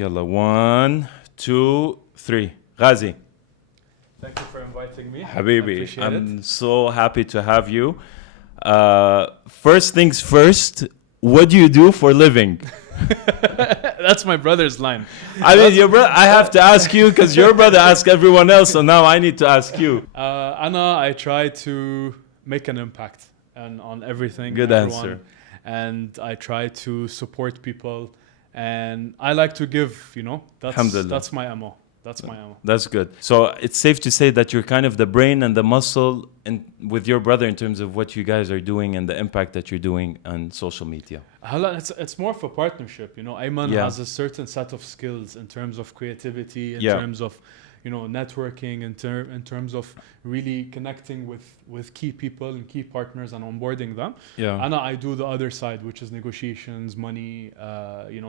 يلا 1 2 3 Ghazi. Thank you for inviting me. Habibi, Appreciate I'm it. so happy to have you. First things first, what do you do for living? That's my brother's line. I mean, your brother. I have to ask you because your brother asked everyone else, so now I need to ask you. Anna, I try to make an impact and on everything. Good and everyone. answer. And I try to support people, and I like to give. Alhamdulillah. That's my ammo. That's my ammo. That's good. So it's safe to say that you're kind of the brain and the muscle with your brother in terms of what you guys are doing and the impact that you're doing on social media. It's more of a partnership. Ayman Yeah. has a certain set of skills in terms of creativity, in Yeah. terms of networking, in terms of really connecting with key people and key partners and onboarding them. Yeah. And I do the other side, which is negotiations, money,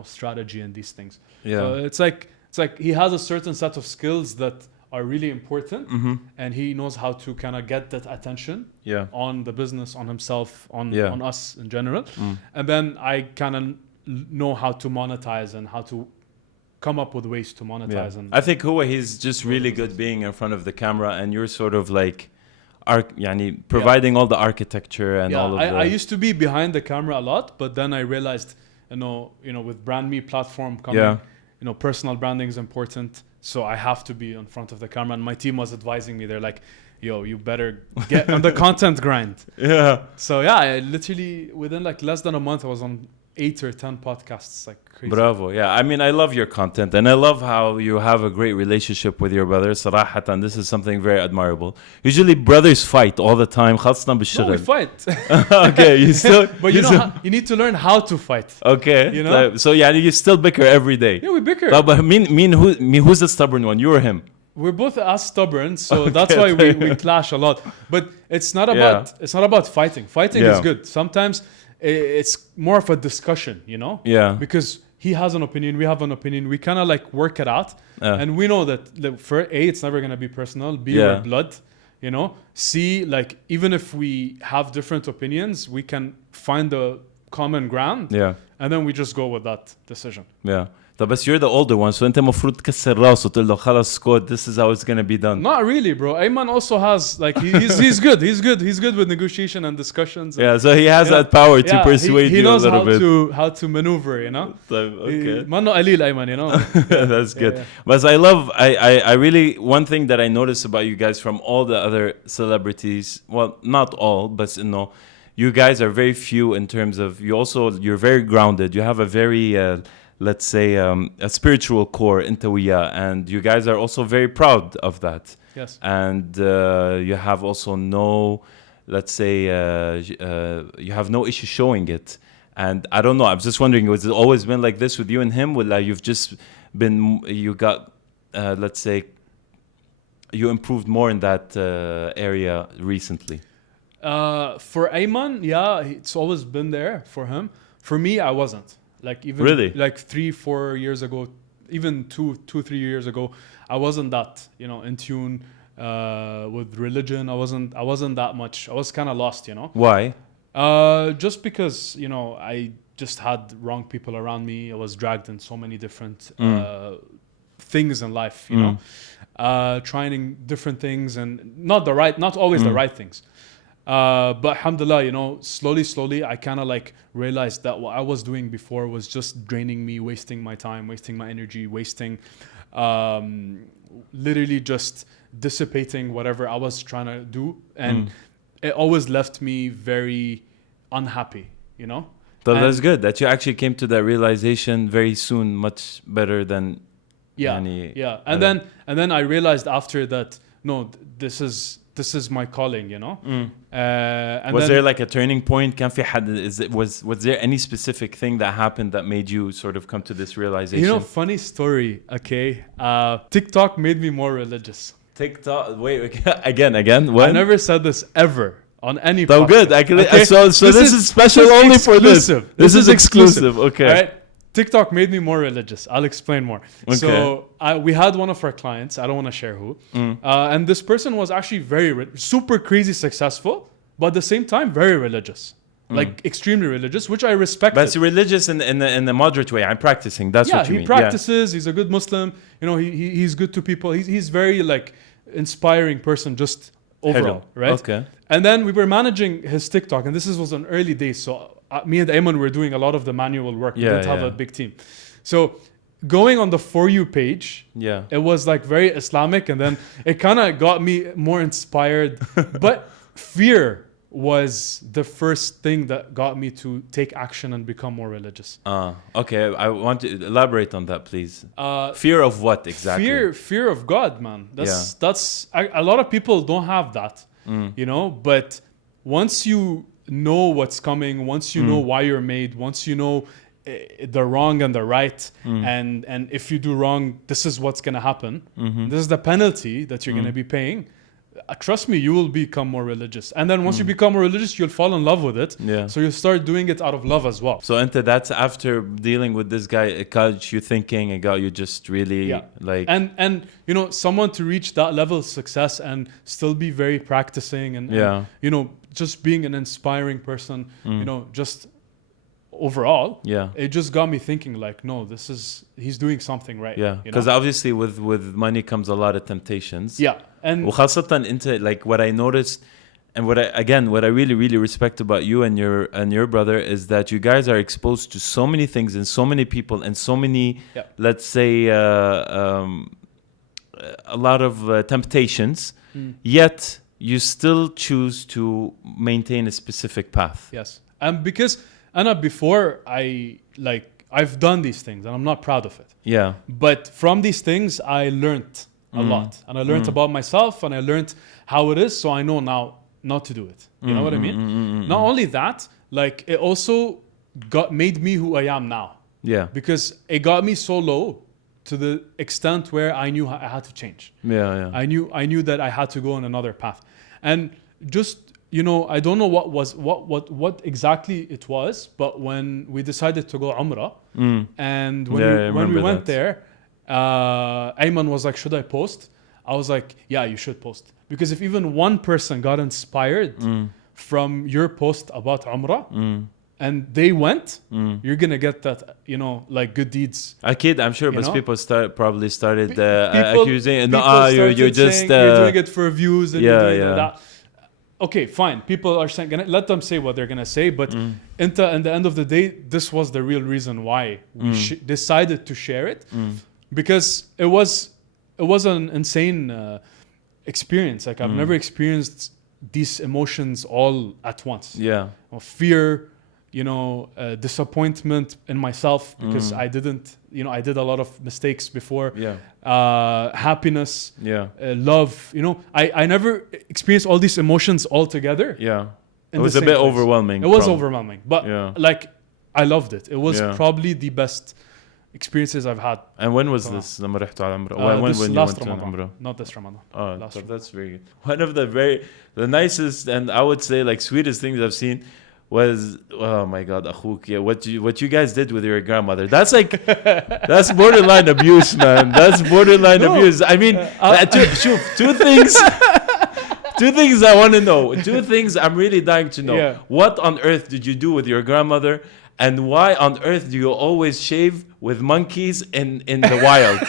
strategy, and these things. Yeah. So it's like he has a certain set of skills that are really important, Mm-hmm. and he knows how to kind of get that attention Yeah. on the business, on himself, on us in general. And then I kind of know how to monetize and how to come up with ways to monetize. And I think Hua, he's just really good being in front of the camera, and you're sort of like providing all the architecture and all of I the... used to be behind the camera a lot, but then I realized, with Brand Me platform coming, personal branding is important. So I have to be in front of the camera, and my team was advising me. They're like, yo, you better get on the content grind. Yeah. So I literally, within like less than a month, I was on 8 or 10 podcasts, like crazy. Bravo. Yeah. I mean, I love your content, and I love how you have a great relationship with your brother. Sarahatan, this is something very admirable. Usually brothers fight all the time. خلصنا No, we بالشغل. fight. Okay, you still... But you need to learn how to fight. Okay. You know? So you still bicker every day. Yeah, we bicker. But who's the stubborn one? You or him? We're both as stubborn, so that's why we clash a lot. But it's not about fighting. Fighting is good. Sometimes it's more of a discussion, Yeah. Because he has an opinion, we have an opinion. We kind of like work it out, and we know that for A, it's never gonna be personal. B, we're blood, C, like even if we have different opinions, we can find a common ground. Yeah. And then we just go with that decision. Yeah. But you're the older one, so انت مفروض تكسر راسه تقول له خلاص Scott, this is how it's gonna be done. Not really, bro. Ayman also has like he's good. He's good with negotiation and discussions. Yeah, so he has that power to persuade he you a knows little bit. how to maneuver, Okay. Mano Alil Ayman, That's good. Yeah. But I really, one thing that I noticed about you guys from all the other celebrities, well, not all, but you guys are very few in terms of, you're very grounded. You have a very, let's say, a spiritual core, intawiya, and you guys are also very proud of that. Yes. And you have also no, let's say, you have no issue showing it. And I don't know, I was just wondering, was it always been like this with you and him? You've just been, you got, let's say, you improved more in that area recently? For Ayman, it's always been there for him. For me, I wasn't. Like even really? Like 3-4 years ago, even 2-3 years ago, I wasn't that in tune with religion. I wasn't that much. I was kind of lost. Why? Just because I just had wrong people around me. I was dragged in so many different things in life. Trying different things and not always the right things. But alhamdulillah, slowly I kind of like realized that what I was doing before was just draining me, wasting my time, wasting my energy, wasting literally just dissipating whatever I was trying to do, and it always left me very unhappy, So that's good that you actually came to that realization very soon, much better than and then I realized after that, no, this is my calling, And was there like a turning point? Was there any specific thing that happened that made you sort of come to this realization? Funny story, okay? TikTok made me more religious. TikTok, wait, again, what? I never said this ever on any podcast. Good, okay? So this is special only for this. This is exclusive, okay. All right? TikTok made me more religious. I'll explain more. Okay. So we had one of our clients. I don't want to share who. And this person was actually super crazy successful, but at the same time, very religious. like extremely religious, which I respect. But it's religious in a moderate way. I'm practicing. That's what you mean. He practices. He's a good Muslim. You know, he's good to people. He's very like inspiring person just overall, right? Okay. And then we were managing his TikTok, and was an early days. So me and Ayman were doing a lot of the manual work. We didn't have a big team. So going on the For You page, it was like very Islamic, and then it kind of got me more inspired. But fear was the first thing that got me to take action and become more religious. Okay. I want to elaborate on that, please. Fear of what exactly? Fear of God, man. That's a lot of people don't have that, you know. But once you know what's coming, once you know why you're made, once you know the wrong and the right, and if you do wrong, this is what's gonna happen. This is the penalty that you're gonna be paying. Trust me, you will become more religious. And then once you become more religious, you'll fall in love with it. Yeah. So you'll start doing it out of love as well. So that's after dealing with this guy, it got you thinking, it got you just really like... And you know, someone to reach that level of success and still be very practicing and you know, just being an inspiring person, you know, just overall, it just got me thinking like, no, he's doing something right. Yeah, because obviously with money comes a lot of temptations. Yeah. And وخاصة into like what I noticed and what I really really respect about you and your brother is that you guys are exposed to so many things and so many people and so many let's say a lot of temptations, yet you still choose to maintain a specific path. Yes. And because Anna, before I've done these things and I'm not proud of it. Yeah. But from these things I learned a lot, and I learned about myself, and I learned how it is, so I know now not to do it. You know what I mean? Not only that, like it also made me who I am now. Yeah. Because it got me so low to the extent where I knew I had to change. Yeah. I knew that I had to go on another path, and just you know, I don't know what exactly it was, but when we decided to go Umrah, and when we went there. Ayman was like, should I post? I was like, yeah, you should post. Because if even one person got inspired from your post about Umrah and they went, you're going to get that, you know, like good deeds. I'm sure, but people probably started people, accusing, you're just... you're doing it for views and you're doing that. Okay, fine. People are saying, let them say what they're going to say. But in the end of the day, this was the real reason why we decided to share it. Because it was an insane experience. Like I've never experienced these emotions all at once. Yeah, fear, you know, disappointment in myself because I did a lot of mistakes before. Yeah, happiness. Yeah, love. You know, I never experienced all these emotions all together. Yeah, it was a bit overwhelming. It was overwhelming, but like I loved it. It was probably the best experiences I've had. And when was this? When you went to Umrah? Not this Ramadan. Oh, that's very good. One of the nicest and I would say like sweetest things I've seen was, oh my God, Akhuk, what you guys did with your grandmother. That's like, that's borderline abuse, man. That's borderline abuse. I mean, two things. Two things I want to know. Two things I'm really dying to know. Yeah. What on earth did you do with your grandmother? And why on earth do you always shave with monkeys in the wild?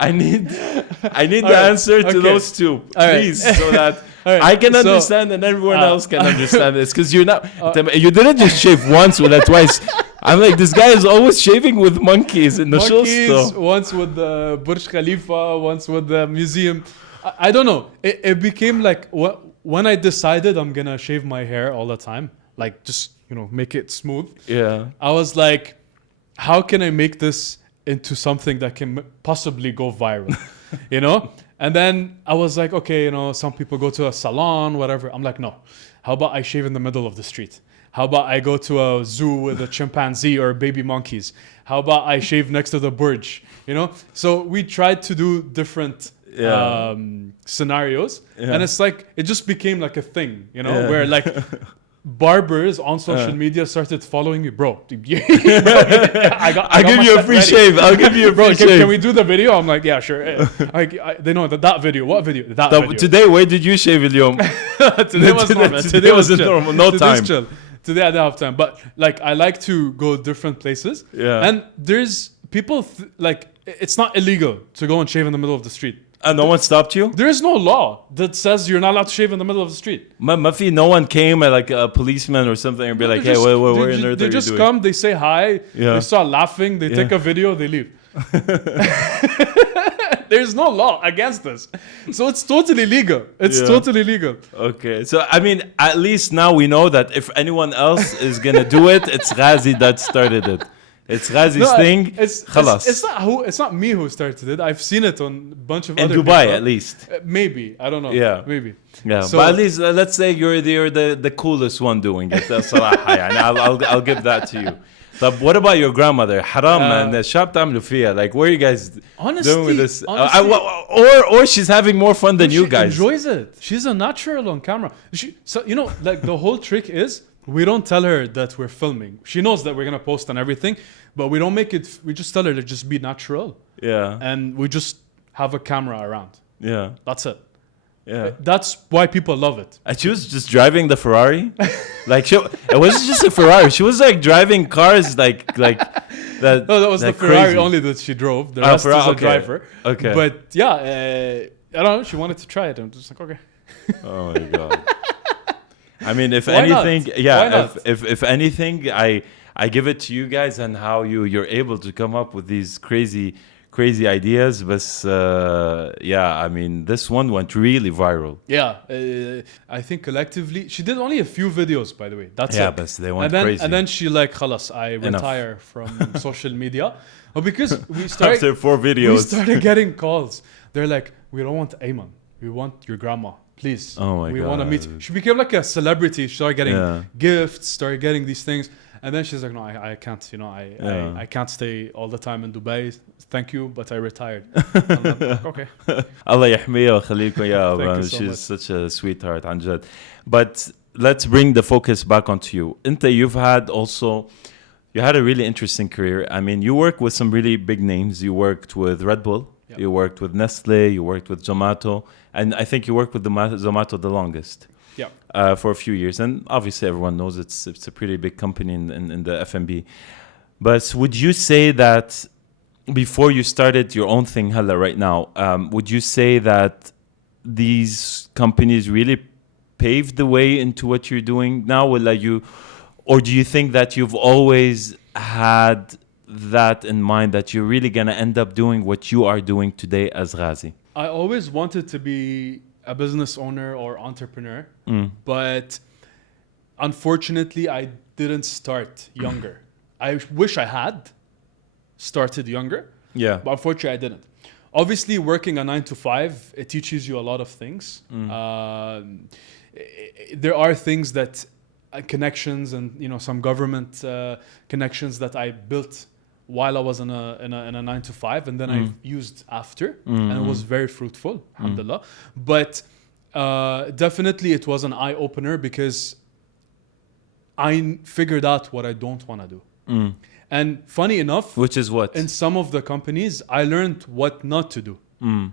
I need the answer to those two, please, so that I can understand and everyone else can understand this. Because you didn't just shave once or twice. I'm like, this guy is always shaving with monkeys in the show. Once with the Burj Khalifa, once with the museum. I don't know. It became like when I decided I'm gonna shave my hair all the time. Like just, you know, make it smooth. Yeah. I was like, how can I make this into something that can possibly go viral? You know? And then I was like, okay, you know, some people go to a salon, whatever. I'm like, no. How about I shave in the middle of the street? How about I go to a zoo with a chimpanzee or baby monkeys? How about I shave next to the Burj? You know? So we tried to do different scenarios. Yeah. And it's like, it just became like a thing, you know, where like barbers on social media started following me, bro. I'll give you a free shave. I'll give you a free shave. Can we do the video? I'm like, yeah, sure. They know that video. What video? That video. Today, where did you shave اليوم? Today was normal. Today wasn't normal. No time. Chill. Today I didn't have time. But like, I like to go different places. Yeah. And there's people like, it's not illegal to go and shave in the middle of the street. And no one stopped you? There is no law that says you're not allowed to shave in the middle of the street. Mafi, no one came, like a policeman or something, and be like, hey, where on earth are you doing? They just come, they say hi, they start laughing, they take a video, they leave. There's no law against this. So it's totally legal. It's totally legal. Okay. So, I mean, at least now we know that if anyone else is going to do it, it's Ghazi that started it. It's Ghazi's thing. It's not me who started it. I've seen it on a bunch of in other Dubai people. At least. Maybe. I don't know. Yeah. Maybe. Yeah. So, but at least let's say you're the coolest one doing it. I'll give that to you. But what about your grandmother? Haram, man. Shab ta'amlu fiya. Like, where are you guys doing with this? Or she's having more fun than you guys. She enjoys it. She's a natural on camera. So, you know, like the whole trick is we don't tell her that we're filming. She knows that we're going to post and everything, but we don't make it. We just tell her to just be natural. Yeah. And we just have a camera around. Yeah. That's it. Yeah. That's why people love it. And she was just driving the Ferrari. Like, it wasn't just a Ferrari. She was like driving cars like that. No, that was the Ferrari crazy. Only that she drove. The rest is a driver. Okay. But yeah, I don't know. She wanted to try it. I'm just like, okay. Oh my God. I mean, if Why anything, not? yeah, if anything, I give it to you guys and how you're able to come up with these crazy ideas. But yeah, I mean, this one went really viral. Yeah, I think collectively, she did only a few videos, by the way. That's it. Yeah, but they went crazy. And then she like, khalas, I retire from social media. Well, because we started after 4 videos, we started getting calls. They're like, we don't want Ayman, we want your grandma. Please, we want to meet. She became like a celebrity. She started getting gifts, started getting these things. And then she's like, no, I can't, you know, I can't stay all the time in Dubai. Thank you, but I retired. I'm like, okay. Allah يحميها ويخليكم يا. She's such a sweetheart, عن جد. But let's bring the focus back onto you. Inta, you had a really interesting career. I mean, you worked with some really big names. You worked with Red Bull. Yep. You worked with Nestle. You worked with Zomato. And I think you worked with Zomato the longest. Yeah. For a few years. And obviously everyone knows it's a pretty big company in the F&B. But would you say that before you started your own thing, Hala, right now, would you say that these companies really paved the way into what you're doing now? Or do you think that you've always had that in mind, that you're really going to end up doing what you are doing today as Ghazi? I always wanted to be a business owner or entrepreneur, but unfortunately I didn't start younger. I wish I had started younger, but unfortunately I didn't. Obviously, working a 9 to 5, it teaches you a lot of things. There are things that connections and some government connections that I built while I was in a 9 to 5, and then I used after, and it was very fruitful, alhamdulillah. But definitely it was an eye opener because I figured out what I don't want to do. And funny enough, which is what? In some of the companies, I learned what not to do. I'm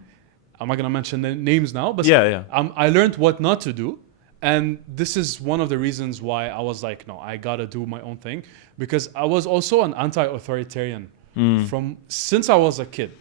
not gonna mention the names now, but I learned what not to do. And this is one of the reasons why I was like, no, I gotta do my own thing, because I was also an anti-authoritarian since I was a kid.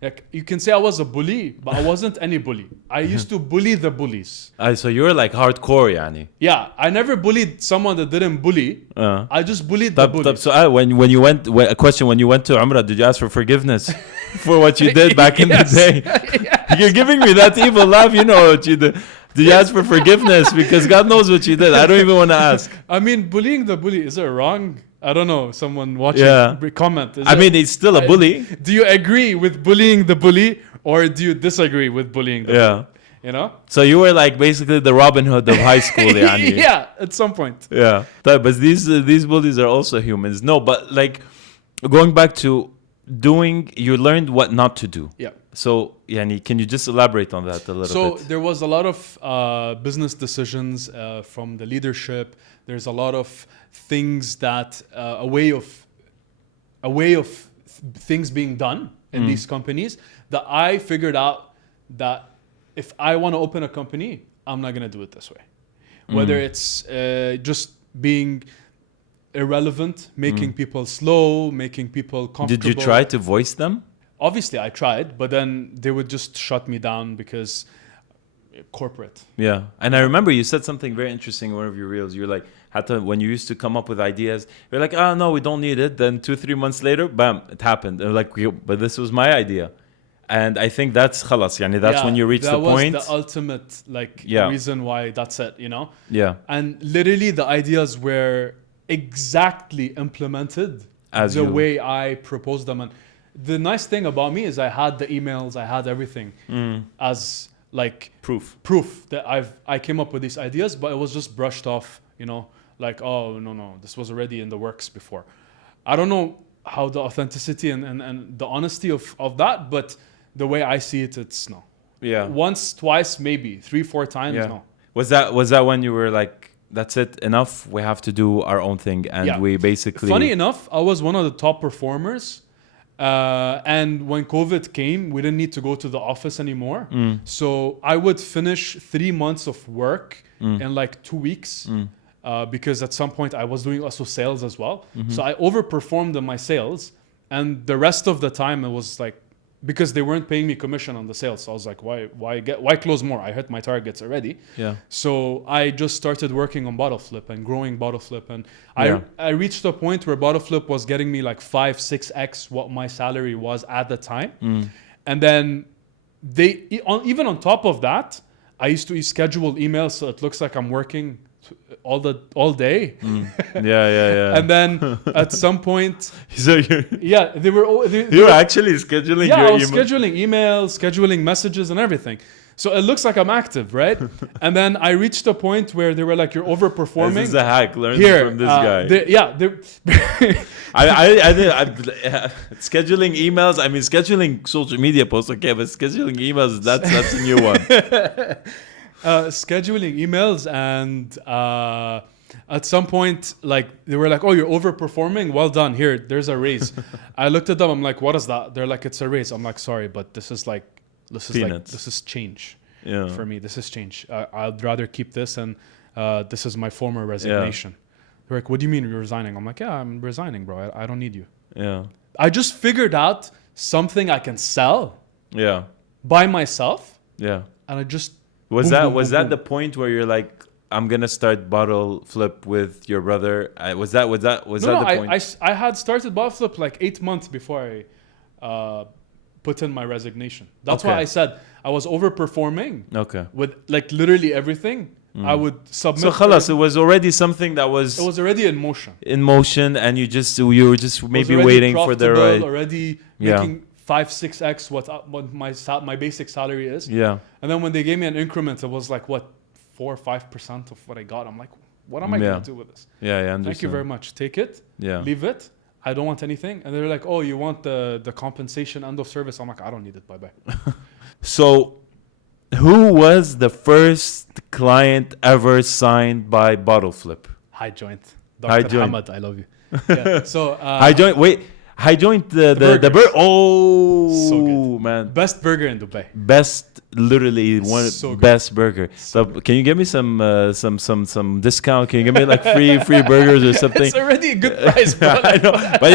Like, you can say I was a bully, but I wasn't any bully. I used to bully the bullies. So you were like hardcore, yani. Yeah, I never bullied someone that didn't bully. I just bullied the bullies. So when you went to Umrah, did you ask for forgiveness for what you did back in the day? Yes. You're giving me that evil laugh. You know what you did. Did you ask for forgiveness? Because God knows what you did. I don't even want to ask. I mean, bullying the bully, is it wrong? I don't know. Someone watching, comment. I mean, he's still a bully. Do you agree with bullying the bully, or do you disagree with bullying the bully? You know? So you were like basically the Robin Hood of high school, yani. Yeah, at some point. Yeah. But these bullies are also humans. No, but like going back to you learned what not to do. Yeah. So, yani, can you just elaborate on that a little So bit? there was a lot of business decisions from the leadership. There's a lot of things that a way of things being done in these companies that I figured out that if I want to open a company, I'm not gonna do it this way. Whether it's just being irrelevant, making people slow, making people comfortable. Did you try to voice them? Obviously, I tried, but then they would just shut me down because corporate. Yeah. And I remember you said something very interesting in one of your reels. You're like, when you used to come up with ideas, you're like, oh, no, we don't need it. Then 2-3 months later, bam, it happened. And like, but this was my idea. And I think that's khalas. Yani that's when you reach the point. That was the ultimate reason why that's it, Yeah. And literally the ideas were exactly implemented the way I proposed them. And the nice thing about me is I had the emails, I had everything as like proof that I came up with these ideas, but it was just brushed off, like, oh no, this was already in the works before. I don't know how the authenticity and the honesty of that, but the way I see it, it's no. Yeah. Once, twice, maybe 3-4 times, no. Was that when you were like, that's it, enough, we have to do our own thing, and we basically... Funny enough, I was one of the top performers, and when COVID came, we didn't need to go to the office anymore. So I would finish 3 months of work in like 2 weeks, because at some point I was doing also sales as well. So I overperformed in my sales, and the rest of the time it was like, because they weren't paying me commission on the sales. So I was like, why close more? I hit my targets already. Yeah. So I just started working on Bottle Flip and growing Bottle Flip. And I reached a point where Bottle Flip was getting me like 5-6x what my salary was at the time. And then even on top of that, I used to schedule emails so it looks like I'm working all day. Yeah. And then at some point, so they were. You were actually scheduling. Yeah, I was scheduling emails, scheduling messages, and everything. So it looks like I'm active, right? And then I reached a point where they were like, "You're overperforming." This is a hack learned from this guy. I scheduling emails. I mean, scheduling social media posts, okay, but scheduling emails, that's a new one. Scheduling emails, and at some point, like they were like, "Oh, you're overperforming. Well done. Here, there's a raise." I looked at them. I'm like, "What is that?" They're like, "It's a raise." I'm like, "Sorry, but this is change for me. This is change. I'd rather keep this, and this is my former resignation." They're like, "What do you mean you're resigning?" I'm like, "Yeah, I'm resigning, bro. I don't need you." Yeah. I just figured out something I can sell. Yeah. By myself. Yeah. And I just. Was that the point where you're like, I'm gonna start Bottle Flip with your brother? Was that the point? I had started Bottle Flip like 8 months before I put in my resignation. That's why I said I was overperforming. Okay. With like literally everything, I would submit. So khalas, it was already something that was. It was already in motion. In motion, and you were just maybe waiting for the right. Already making 5-6x what my basic salary is. Yeah. And then when they gave me an increment, it was like 4 or 5% of what I got. I'm like, what am I gonna do with this? Yeah. Thank you very much. Take it. Yeah. Leave it. I don't want anything. And they're like, oh, you want the compensation end of service? I'm like, I don't need it. Bye. So, who was the first client ever signed by Bottle Flip? High Joint. Dr. Hamad, I love you. Yeah. So High Joint. Wait. High Joint, the burger. Oh, so good. Man. Best burger in Dubai. Literally best burger. So can you give me some discount? Can you give me like free burgers or something? It's already a good price, bro. I know. But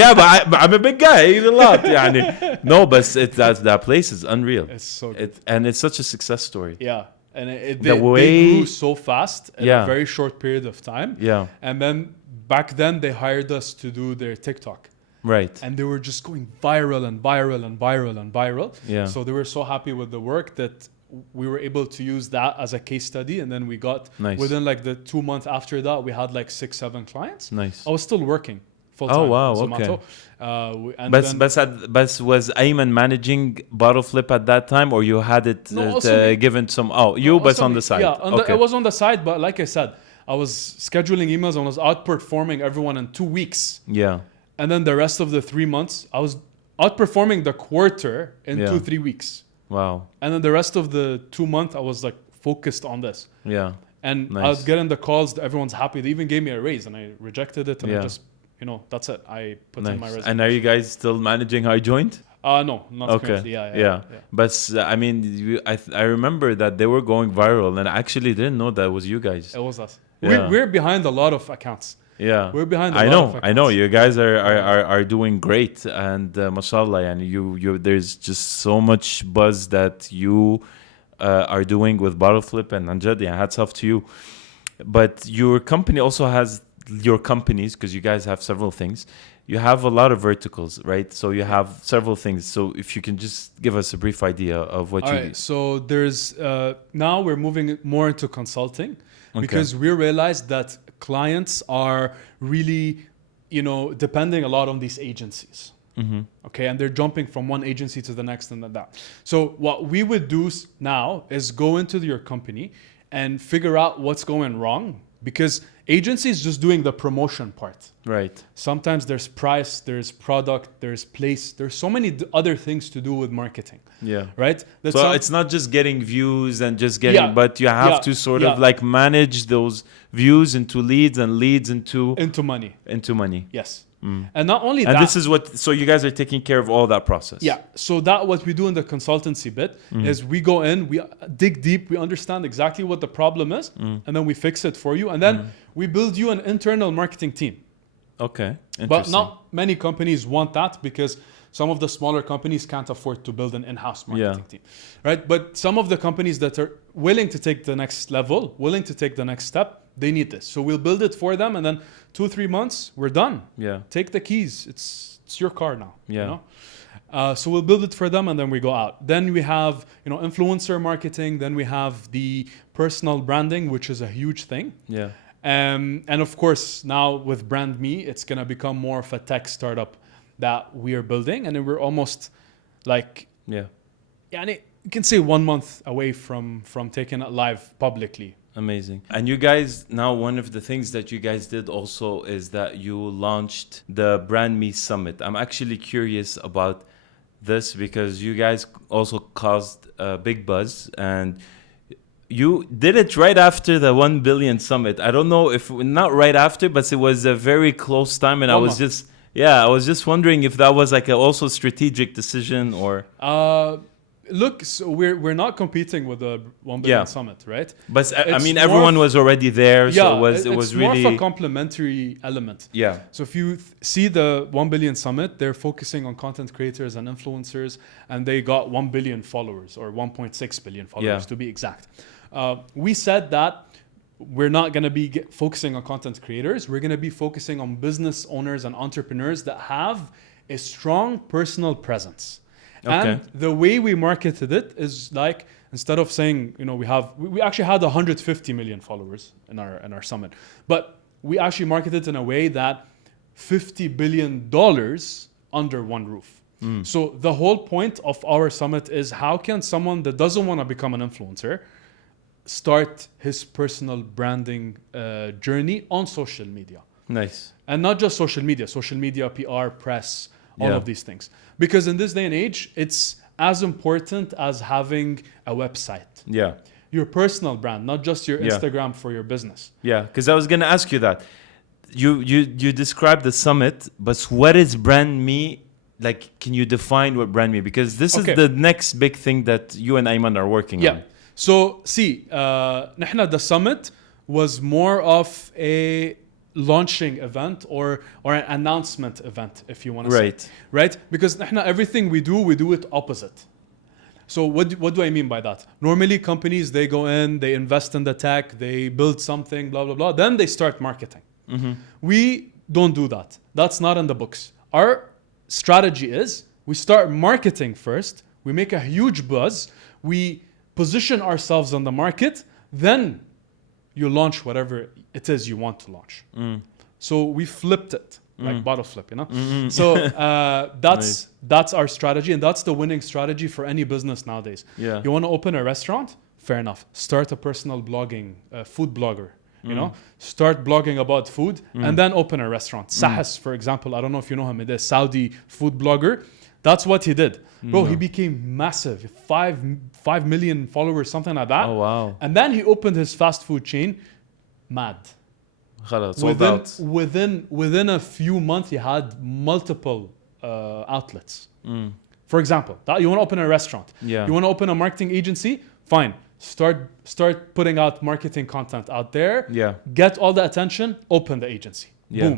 I'm a big guy. I eat a lot. Yani. No, but that place is unreal. It's so good. And it's such a success story. Yeah. And they grew so fast in a very short period of time. Yeah. And then back then they hired us to do their TikTok. Right. And they were just going viral. Yeah. So they were so happy with the work that we were able to use that as a case study. And then we got, within like the 2 months after that, we had like 6-7 clients. Nice. I was still working full time. Oh, wow. Okay. But was Ayman managing Bottle Flip at that time, or you had it given some, but on the side? Yeah, it was on the side. But like I said, I was scheduling emails and I was outperforming everyone in 2 weeks. Yeah. And then the rest of the 3 months, I was outperforming the quarter in 2-3 weeks. Wow. And then the rest of the 2 months, I was like focused on this. Yeah. And Nice. I was getting the calls, everyone's happy. They even gave me a raise and I rejected it. And I Yeah. just, that's it. I put in my Nice. resume. And are you guys still managing how you joined? No, not Okay. currently. Yeah. But I mean, I remember that they were going viral, and I actually didn't know that was you guys. It was us. Yeah. We're behind a lot of accounts. Yeah, We're behind a I lot know, of accounts. I know. You guys are doing great, and mashallah, and you there's just so much buzz that you are doing with Bottle Flip and Anjad. Yeah, hats off to you. But your company also has your companies, because you guys have several things. You have a lot of verticals, right? So you have several things. So if you can just give us a brief idea of what All you. right, so there's now we're moving more into consulting Okay. because we realized that clients are really, depending a lot on these agencies. Mm-hmm. Okay, and they're jumping from one agency to the next and that. So what we would do now is go into your company and figure out what's going wrong, because agencies just doing the promotion part. Right. Sometimes there's price, there's product, there's place, there's so many other things to do with marketing. Yeah. Right? So it's not just getting views and just getting, Yeah. but you have Yeah. to sort Yeah. of like manage those views into leads and leads into into money. Yes. And not only And that. this is so you guys are taking care of all that process. Yeah. So that what we do in the consultancy bit is we go in, we dig deep, we understand exactly what the problem is, and then we fix it for you. And then we build you an internal marketing team. Okay. But not many companies want that, because some of the smaller companies can't afford to build an in-house marketing team. Right? But some of the companies that are willing to take the next level, willing to take the next step, they need this. So we'll build it for them, and then 2-3 months, we're done. Yeah. Take the keys. It's your car now. Yeah. So we'll build it for them, and then we go out. Then we have influencer marketing. Then we have the personal branding, which is a huge thing. Yeah. And of course, now with Brand Me, it's gonna become more of a tech startup that we are building, and then we're almost like you can say 1 month away from taking it live publicly. Amazing. And you guys, now one of the things that you guys did also is that you launched the Brand Me Summit. I'm actually curious about this because you guys also caused a big buzz, and you did it right after the 1 billion summit. I don't know if not right after, but it was a very close time, and I was just wondering if that was like a also strategic decision or Look, so we're not competing with the 1 billion summit, right? But I It's mean, more everyone of- was already there, so it it's was more really of a complementary element. yeah. So if you see the 1 billion summit, they're focusing on content creators and influencers, and they got 1 billion followers, or 1.6 billion followers to be exact. We said that we're not going to be focusing on content creators. We're going to be focusing on business owners and entrepreneurs that have a strong personal presence. Okay. And the way we marketed it is like, instead of saying, we actually had 150 million followers in our summit, but we actually marketed it in a way that $50 billion under one roof. So the whole point of our summit is, how can someone that doesn't want to become an influencer start his personal branding journey on social media? Nice. And not just social media, PR, press, all of these things. Because in this day and age, it's as important as having a website. Yeah. Your personal brand, not just your Yeah. Instagram for your business. Yeah, because I was gonna ask you that. You described the summit, but what is Brand Me? Like, can you define what Brand Me? Because this is the next big thing that you and Ayman are working on. So see, نحن the summit was more of a launching event or an announcement event, if you want to say. Right? Because نحن everything we do it opposite. So what do I mean by that? Normally companies, they go in, they invest in the tech, they build something, blah, blah, blah. Then they start marketing. We don't do that. That's not in the books. Our strategy is, we start marketing first, we make a huge buzz, we position ourselves on the market, then you launch whatever it is you want to launch. So we flipped it, like bottle flip, So that's our strategy, and that's the winning strategy for any business nowadays. Yeah. You want to open a restaurant? Fair enough. Start a personal blogging, food blogger. Start blogging about food and then open a restaurant. Sahas, for example, I don't know if you know him, the Saudi food blogger. That's what he did. Bro, No. he became massive. 5 million followers, something like that. Oh wow. And then he opened his fast food chain. Mad. خلاص, sold out. Within a few months, he had multiple outlets. For example, that you want to open a restaurant. Yeah. You want to open a marketing agency? Fine. Start putting out marketing content out there. Yeah. Get all the attention. Open the agency. Yeah. Boom.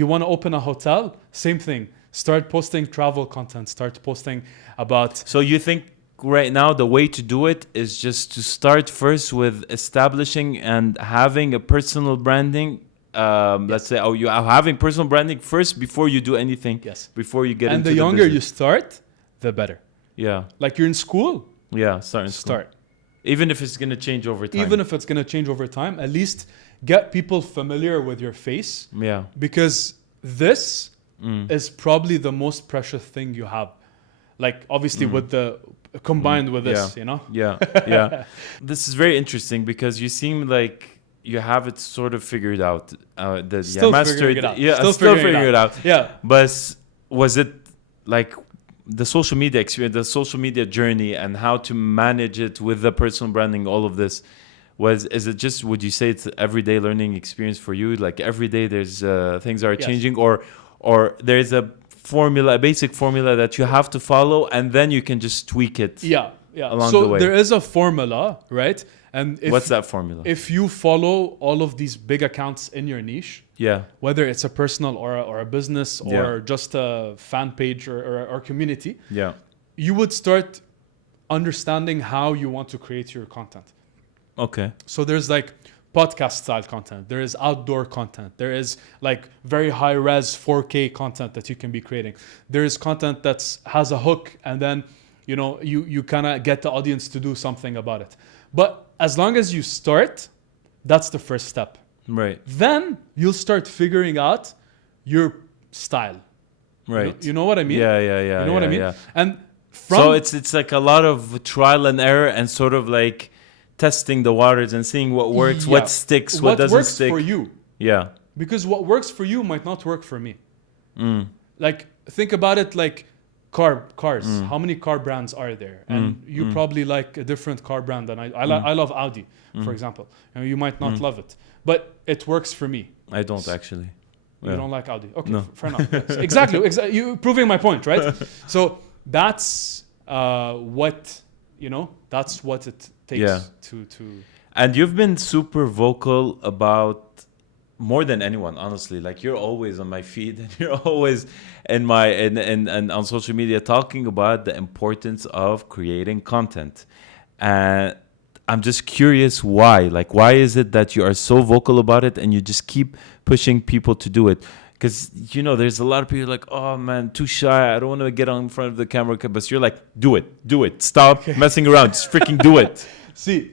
You want to open a hotel? Same thing. Start posting travel content. Start posting about. So you think right now the way to do it is just to start first with establishing and having a personal branding. Let's say, you are having personal branding first before you do anything. Yes. Before you get And into the younger you business. start, the better. Yeah. Like you're in school, Yeah. Start in school. start. Even if it's gonna change over time. Even if it's going to change over time, at least get people familiar with your face, Yeah. because this is probably the most precious thing you have. Like obviously with the combined with this, you know? Yeah. Yeah. This is very interesting because you seem like you have it sort of figured out. Still figuring it out. Yeah, Still still figuring figuring it it out. Yeah. But was it like the social media experience, the social media journey, and how to manage it with the personal branding, all of this? Is it just, would you say it's an everyday learning experience for you? Like every day there's things are Yes. changing, or there's a formula, a basic formula that you have to follow, and then you can just tweak it. Yeah. Yeah. Along so the way. there is a formula, right? And What's that formula? if you follow all of these big accounts in your niche, Yeah. whether it's a personal or a business or Yeah. just a fan page or community, Yeah. you would start understanding how you want to create your content. Okay. So there's like podcast style content, there is outdoor content, there is like very high res 4K content that you can be creating. There is content that has a hook, and then you kind of get the audience to do something about it. But as long as you start, that's the first step. Right. Then you'll start figuring out your style. Right. You know what I mean? Yeah. You know what I mean? Yeah. And So it's like a lot of trial and error and sort of like testing the waters and seeing what works, Yeah. what sticks, what doesn't works stick. for you. Yeah. Because what works for you might not work for me. Like think about it like cars. How many car brands are there? And you probably like a different car brand than I love Audi, for example. You might not love it, but it works for me. I don't actually. You don't like Audi? Okay, No. fair enough. Yes. Exactly. You proving my point, right? So that's that's what it takes Yeah. to. And you've been super vocal about more than anyone, honestly. Like you're always on my feed and you're always in my and on social media talking about the importance of creating content. And I'm just curious why. Like why is it that you are so vocal about it and you just keep pushing people to do it? Because there's a lot of people like, oh man, too shy. I don't want to get on in front of the camera. But you're like, do it. Stop messing around. Just freaking do it. See,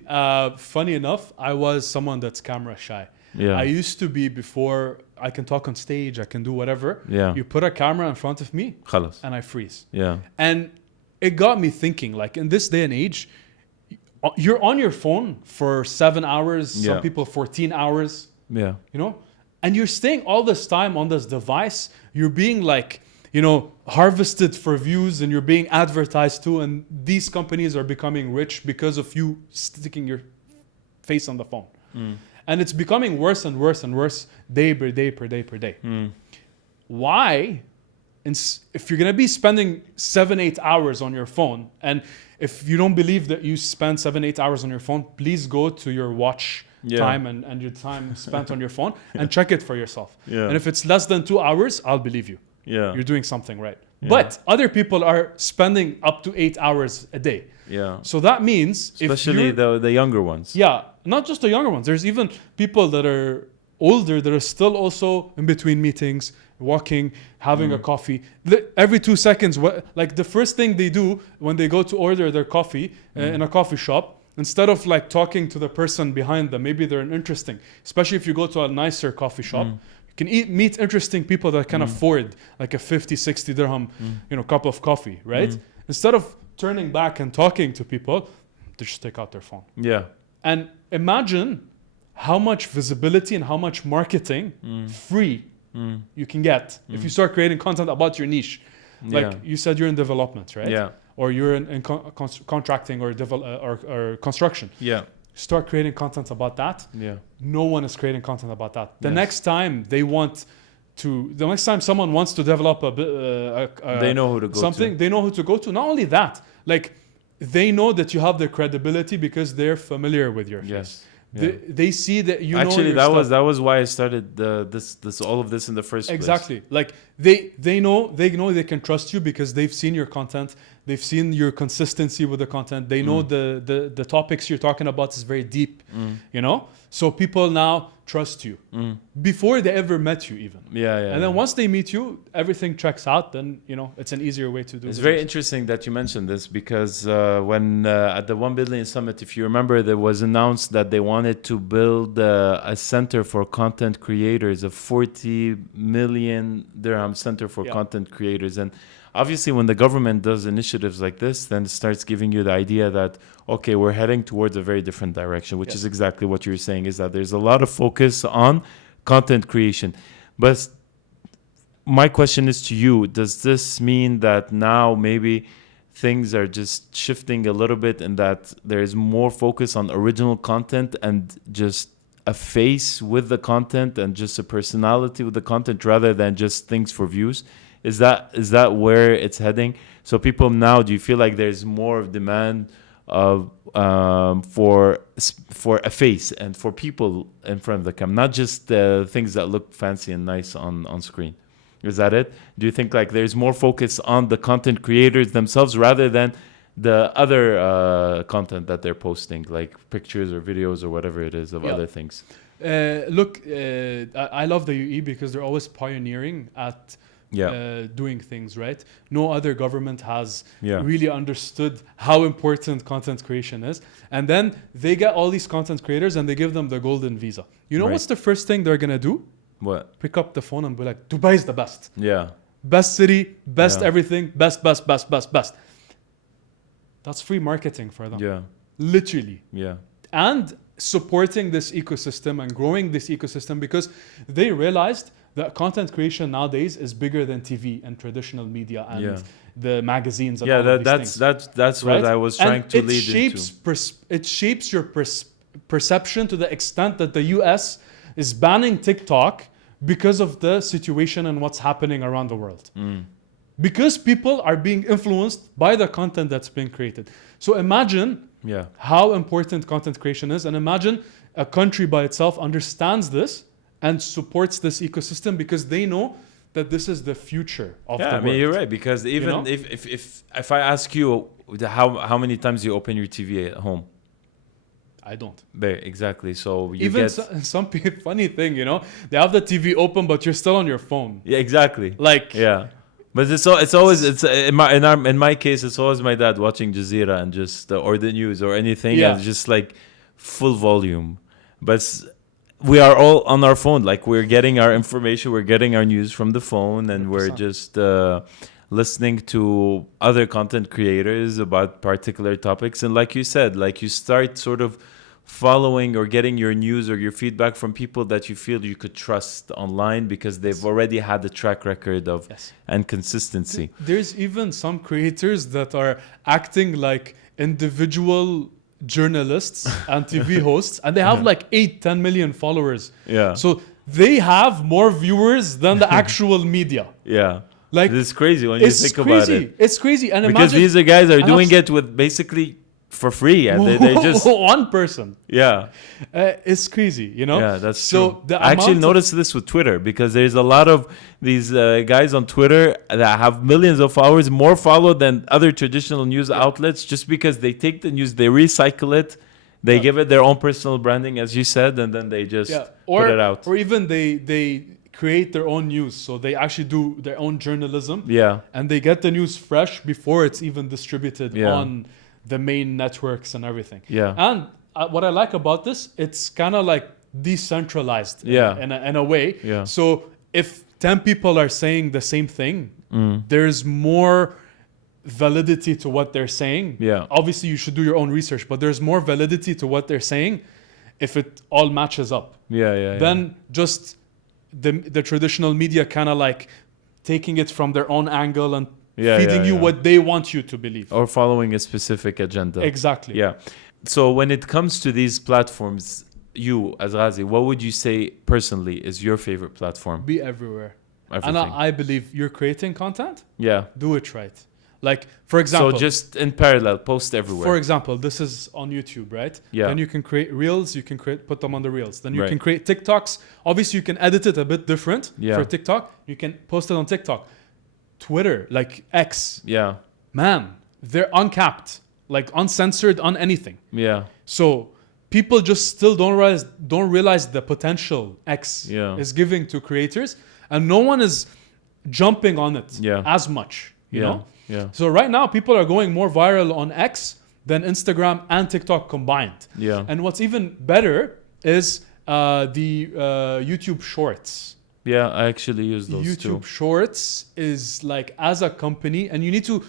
funny enough, I was someone that's camera shy. Yeah. I used to be before I can talk on stage, I can do whatever. Yeah. You put a camera in front of me خلاص. and I freeze. Yeah. And it got me thinking, like in this day and age, you're on your phone for 7 hours, Yeah. some people 14 hours, Yeah. and you're staying all this time on this device. You're being like, harvested for views, and you're being advertised to, and these companies are becoming rich because of you sticking your face on the phone. And it's becoming worse and worse and worse day per day per day per day. Why? If you're going to be spending 7-8 hours on your phone, and if you don't believe that you spend 7-8 hours on your phone, please go to your watch time and your time spent on your phone and check it for yourself. Yeah. And if it's less than 2 hours, I'll believe you. Yeah. You're doing something right. But other people are spending up to 8 hours a day. Yeah. So that means Especially the younger ones. yeah, not just the younger ones. There's even people that are older that are still also in between meetings, walking, having a coffee. Every 2 seconds, like the first thing they do when they go to order their coffee in a coffee shop, instead of like talking to the person behind them, maybe they're interesting, especially if you go to a nicer coffee shop, you can meet interesting people that can afford like a 50-60 dirham cup of coffee, right? Instead of turning back and talking to people, they just take out their phone. Yeah. And imagine how much visibility and how much marketing free you can get if you start creating content about your niche. Like Yeah. you said, you're in development, right? Yeah. Or you're in contracting or or construction. Yeah. Start creating content about that. Yeah. No one is creating content about that. The Yes. next time the next time someone wants to develop They know who to go something, to. they know who to go to. Not only that, like they know that you have the credibility because they're familiar with your face. Yes. They see that you know Actually, your that stuff. was why I started this all of this in the first place. Exactly. Like they know they can trust you because they've seen your content. They've seen your consistency with the content. They know the topics you're talking about is very deep. You know? So people now trust you before they ever met you even. Yeah. And then once they meet you, everything checks out. Then it's an easier way to do. It's business. very interesting that you mentioned this because when at the 1 billion summit, if you remember, there was announced that they wanted to build a center for content creators, a 40 million dirham center for content creators. And obviously, when the government does initiatives like this, then it starts giving you the idea that, okay, we're heading towards a very different direction, which is exactly what you're saying, is that there's a lot of focus on content creation. But my question is to you, does this mean that now maybe things are just shifting a little bit and that there is more focus on original content and just a face with the content and just a personality with the content rather than just things for views? Is that where it's heading? So people now, do you feel like there's more of demand of for a face and for people in front of the camera, not just things that look fancy and nice on screen? Is that it? Do you think like there's more focus on the content creators themselves rather than the other content that they're posting, like pictures or videos or whatever it is of other things? Look, I love the UAE because they're always pioneering at doing things right. No other government has really understood how important content creation is. And then they get all these content creators and they give them the golden visa. You know what's the first thing they're going to do? What? Pick up the phone and be like, Dubai is the best. Yeah. Best city, best everything, best. That's free marketing for them. Yeah. Literally. Yeah. And supporting this ecosystem and growing this ecosystem because they realized that content creation nowadays is bigger than TV and traditional media and the magazines and all of these things. That's what I was trying to lead into. It shapes your perception to the extent that the US is banning TikTok because of the situation and what's happening around the world. Because people are being influenced by the content that's being created. So imagine how important content creation is, and imagine a country by itself understands this and supports this ecosystem because they know that this is the future of the world. I mean, you're right, because even if I ask you how many times you open your TV at home, I don't. Exactly. So you even get some funny thing, they have the TV open, but you're still on your phone. Yeah, exactly. Like but it's always in my case it's always my dad watching Jazeera and just or the news or anything and just like full volume. But we are all on our phone. Like we're getting our information, we're getting our news from the phone, and 100%. We're just listening to other content creators about particular topics. And like you said, like you start sort of following or getting your news or your feedback from people that you feel you could trust online because they've already had a track record of and consistency. There's even some creators that are acting like individual journalists and TV hosts, and they have like 8-10 million followers. So they have more viewers than the actual media. Like it's crazy when you think about it. It's crazy, and because these guys are doing it with basically for free, and they just one person. It's crazy, that's so true. I actually noticed this with Twitter because there's a lot of these guys on Twitter that have millions of followers, more followed than other traditional news outlets, just because they take the news, they recycle it, they give it their own personal branding, as you said, and then they just put it out. Or even they create their own news, so they actually do their own journalism. And they get the news fresh before it's even distributed on the main networks and everything. And what I like about this, it's kind of like decentralized in a way. So if 10 people are saying the same thing, there's more validity to what they're saying. Obviously, you should do your own research, but there's more validity to what they're saying if it all matches up. Then just the traditional media kind of like taking it from their own angle and feeding you yeah. what they want you to believe. Or following a specific agenda. Exactly. Yeah. So when it comes to these platforms, you as Ghazi, what would you say personally is your favorite platform? Be everywhere. Everything. And I believe you're creating content, Yeah. do it right. Like, for example, So just in parallel, post everywhere. for example, this is on YouTube, right? Yeah. Then you can create reels, you can put them on the reels. Then you Right. can create TikToks. Obviously, you can edit it a bit different Yeah. for TikTok. You can post it on TikTok. Twitter, like X, Yeah. man, they're uncapped, like uncensored on anything. Yeah. So people just still don't realize the potential X Yeah. is giving to creators, and no one is jumping on it Yeah. as much. You Yeah. know. Yeah. So right now, people are going more viral on X than Instagram and TikTok combined. Yeah. And what's even better is the YouTube Shorts. Yeah. I actually use those YouTube too. Shorts is like, as a company, and you need to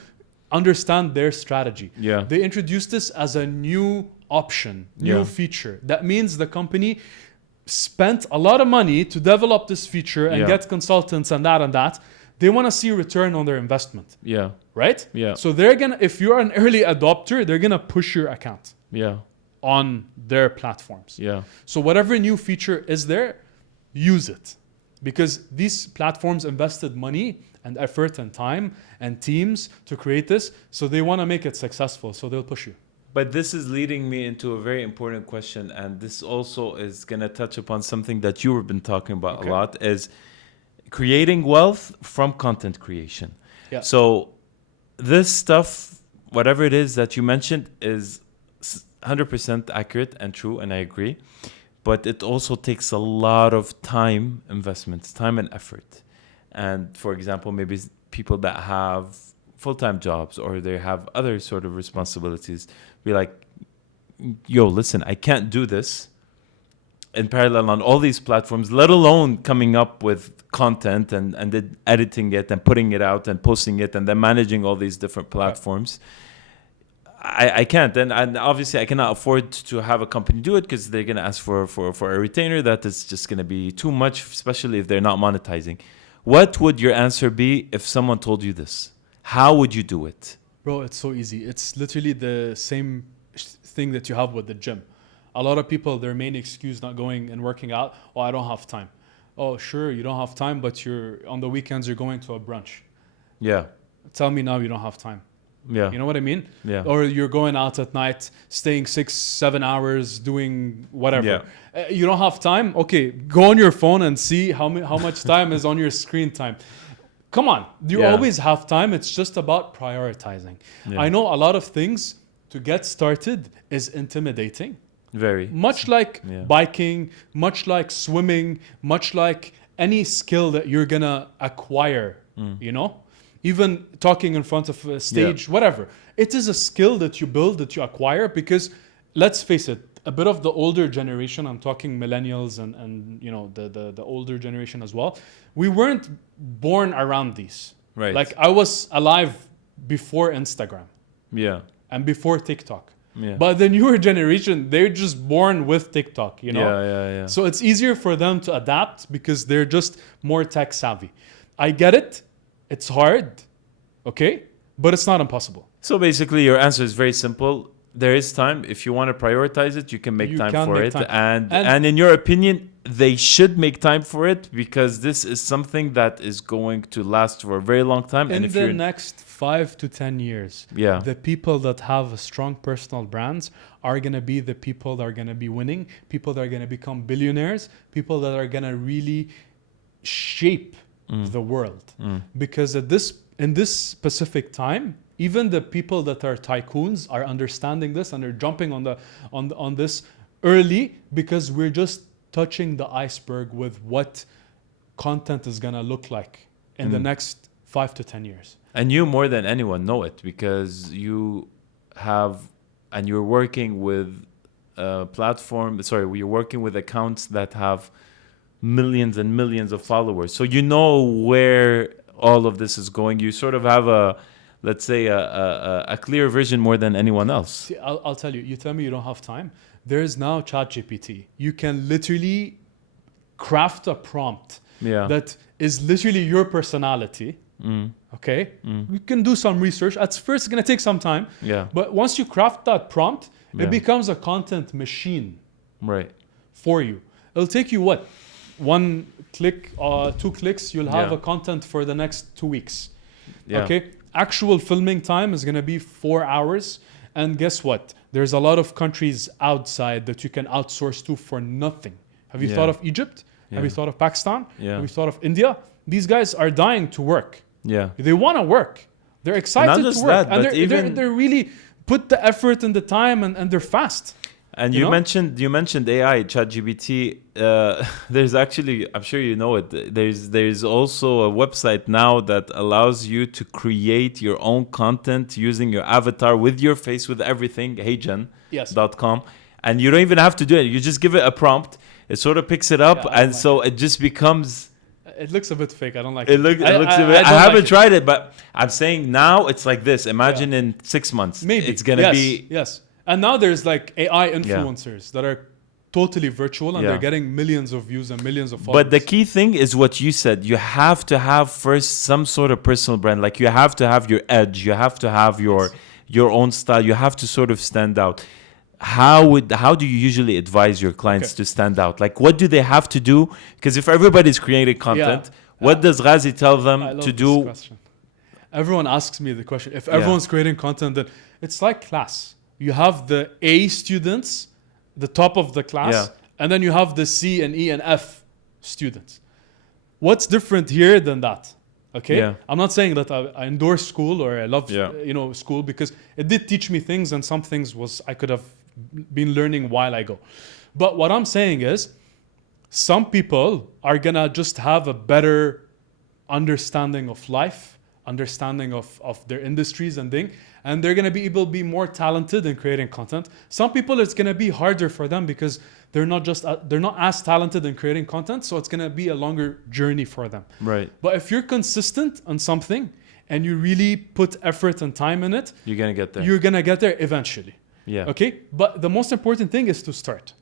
understand their strategy. Yeah. They introduced this as a new option, new Yeah. feature. That means the company spent a lot of money to develop this feature and Yeah. get consultants and that. They want to see return on their investment, Yeah. right? Yeah. So they're gonna, if you're an early adopter, they're gonna push your account Yeah. on their platforms. Yeah. So whatever new feature is there, use it. Because these platforms invested money and effort and time and teams to create this. So they want to make it successful. So they'll push you. But this is leading me into a very important question, and this also is going to touch upon something that you've been talking about a lot, is creating wealth from content creation. Yeah. So this stuff, whatever it is that you mentioned, is 100% accurate and true, and I agree. But it also takes a lot of time investments, time and effort. And for example, maybe people that have full-time jobs or they have other sort of responsibilities be like, yo, listen, I can't do this in parallel on all these platforms, let alone coming up with content and then editing it and putting it out and posting it and then managing all these different platforms. I can't. And obviously I cannot afford to have a company do it because they're going to ask for a retainer. That is just going to be too much, especially if they're not monetizing. What would your answer be if someone told you this? How would you do it? Bro, it's so easy. It's literally the same thing that you have with the gym. A lot of people, their main excuse not going and working out, oh, I don't have time. Oh, sure, you don't have time, but you're on the weekends, you're going to a brunch. Yeah. Tell me now you don't have time. Yeah. You know what I mean? Yeah. Or you're going out at night, staying 6-7 hours, doing whatever. Yeah. You don't have time? Okay, go on your phone and see how much time is on your screen time. Come on, you always have time. It's just about prioritizing. Yeah. I know a lot of things to get started is intimidating. Very. Much like biking, much like swimming, much like any skill that you're gonna acquire, you know? Even talking in front of a stage, whatever. It is a skill that you build, that you acquire, because let's face it, a bit of the older generation, I'm talking millennials and you know the older generation as well, we weren't born around these. Right. Like I was alive before Instagram Yeah. and before TikTok. Yeah. But the newer generation, they're just born with TikTok, you know? Yeah. So it's easier for them to adapt because they're just more tech savvy. I get it. It's hard, okay? But it's not impossible. So basically your answer is very simple. There is time. If you want to prioritize it, you can make time for it. And in your opinion, they should make time for it because this is something that is going to last for a very long time. In if the next 5 to 10 years, the people that have a strong personal brands are going to be the people that are going to be winning, people that are going to become billionaires, people that are going to really shape the world. Because in this specific time, even the people that are tycoons are understanding this and they're jumping on this early because we're just touching the iceberg with what content is going to look like in the next 5 to 10 years. And you more than anyone know it because you have, and you're working with you're working with accounts that have millions and millions of followers. So you know where all of this is going. You sort of have let's say a clear vision more than anyone else. See, I'll tell you, you tell me you don't have time. There is now ChatGPT. You can literally craft a prompt that is literally your personality, Okay, we can do some research. At first, it's gonna take some time. Yeah. But once you craft that prompt, Yeah. it becomes a content machine Right. for you. It'll take you what? 1 click, 2 clicks, you'll have Yeah. a content for the next 2 weeks. Yeah. Okay? Actual filming time is gonna be 4 hours. And guess what? There's a lot of countries outside that you can outsource to for nothing. Have you Yeah. thought of Egypt? Have Yeah. you thought of Pakistan? Yeah. Have you thought of India? These guys are dying to work. Yeah. They want to work. They're excited to just work. that, And but they're really put the effort and the time and they're fast. And You you know? mentioned AI, ChatGPT. There's actually, I'm sure you know it. There's also a website now that allows you to create your own content using your avatar with your face, with everything. Yes. HeyGen.com, and you don't even have to do it. You just give it a prompt. It sort of picks it up, Yeah, I don't and like so it just becomes. It looks a bit fake. I don't like It it. looks. I I don't haven't like it. tried it, but I'm saying now it's like this. Imagine in 6 months, Maybe. it's gonna Yes, be. Yes. And now there's like AI influencers that are totally virtual and Yeah. they're getting millions of views and millions of followers. But the key thing is what you said. You have to have first some sort of personal brand. Like you have to have your edge. You have to have your own style. You have to sort of stand out. How do you usually advise your clients to stand out? Like what do they have to do? Because if everybody's creating content, what does Ghazi tell I them love to this do? question. Everyone asks me the question. If everyone's creating content, then it's like class. You have the A students, the top of the class, Yeah. and then you have the C and E and F students. What's different here than that? Okay, Yeah. I'm not saying that I endorse school or I love Yeah. school, because it did teach me things, and some things I could have been learning while I go. But what I'm saying is, some people are gonna just have a better understanding of life, understanding of their industries and thing, and they're gonna be able to be more talented in creating content. Some people, it's gonna be harder for them because they're not as talented in creating content, so it's gonna be a longer journey for them. Right. But if you're consistent on something and you really put effort and time in it, You're gonna get there. you're gonna get there eventually. Yeah. Okay? But the most important thing is to start.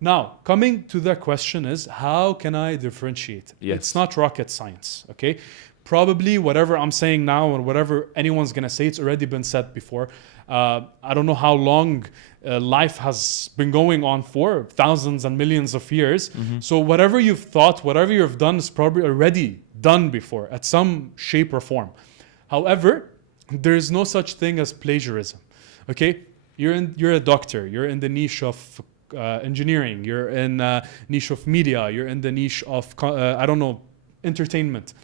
Now, coming to the question is, how can I differentiate? Yes. It's not rocket science, okay? Probably whatever I'm saying now or whatever anyone's gonna say, it's already been said before. I don't know how long life has been going on for, thousands and millions of years. So whatever you've thought, whatever you've done is probably already done before at some shape or form. However, there's no such thing as plagiarism, okay? You're a doctor, you're in the niche of engineering, you're in niche of media, you're in the niche of entertainment.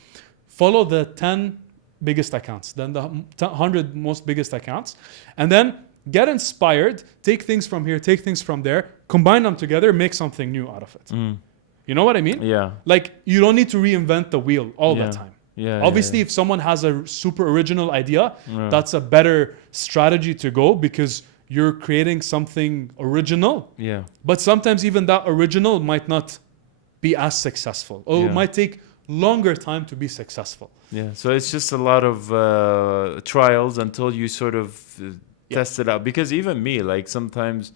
Follow the 10 biggest accounts, then the 100 most biggest accounts, and then get inspired, take things from here, take things from there, combine them together, make something new out of it. You know what I mean? Yeah. Like, you don't need to reinvent the wheel all the time. Yeah. Obviously, if someone has a super original idea, that's a better strategy to go, because you're creating something original. Yeah. But sometimes even that original might not be as successful, or it might take longer time to be successful. Yeah. So it's just a lot of trials until you sort of test it out. Because even me, like sometimes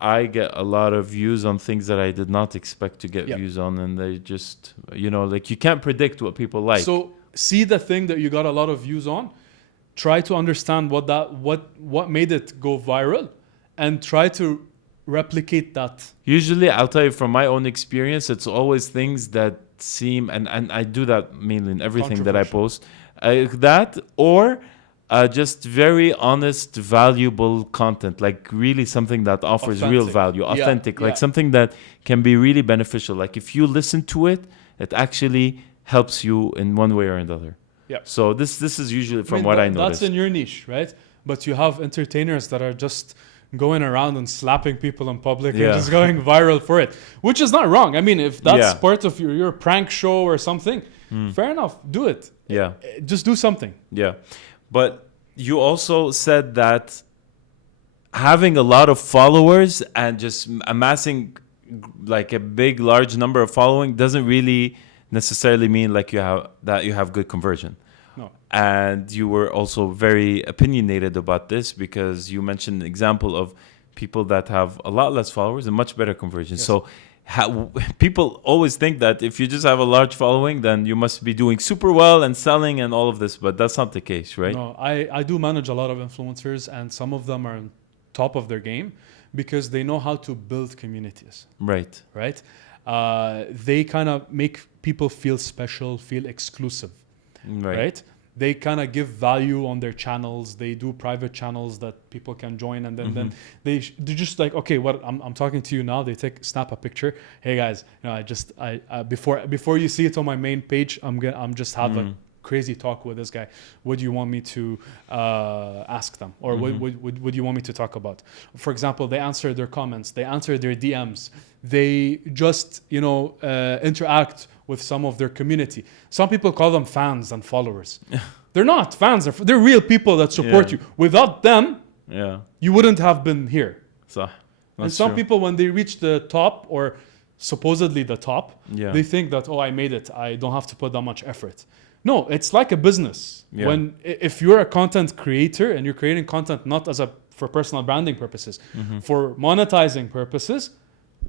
I get a lot of views on things that I did not expect to get views on, and they just, like you can't predict what people like. So see the thing that you got a lot of views on, try to understand what made it go viral, and try to replicate that. Usually, I'll tell you from my own experience, it's always things that seem, and I do that mainly in everything that I post, that or just very honest, valuable content, like really something that offers real value, authentic, like something that can be really beneficial. Like if you listen to it, it actually helps you in one way or another. Yeah. So this is usually from what I noticed. That's in your niche, right? But you have entertainers that are just going around and slapping people in public and just going viral for it, which is not wrong. I mean, if that's part of your prank show or something, fair enough, do it. Yeah. Just do something. Yeah. But you also said that having a lot of followers and just amassing like a large number of following doesn't really necessarily mean like you have good conversion. No. And you were also very opinionated about this, because you mentioned an example of people that have a lot less followers and much better conversion. So people always think that if you just have a large following, then you must be doing super well and selling and all of this, but that's not the case, right? No, I do manage a lot of influencers, and some of them are on top of their game because they know how to build communities, Right. right? They kind of make people feel special, feel exclusive, right? They kind of give value on their channels. They do private channels that people can join, and then they're just like, okay, what I'm talking to you now. They snap a picture. Hey guys, I before you see it on my main page, I'm just have a crazy talk with this guy. What do you want me to ask them, or what do you want me to talk about? For example, they answer their comments. They answer their DMs. They just interact with some of their community. Some people call them fans and followers. They're not fans. They're real people that support you. Without them, you wouldn't have been here. And some people, when they reach the top, or supposedly the top, they think that, I made it. I don't have to put that much effort. No, it's like a business. If you're a content creator and you're creating content not for personal branding purposes, for monetizing purposes,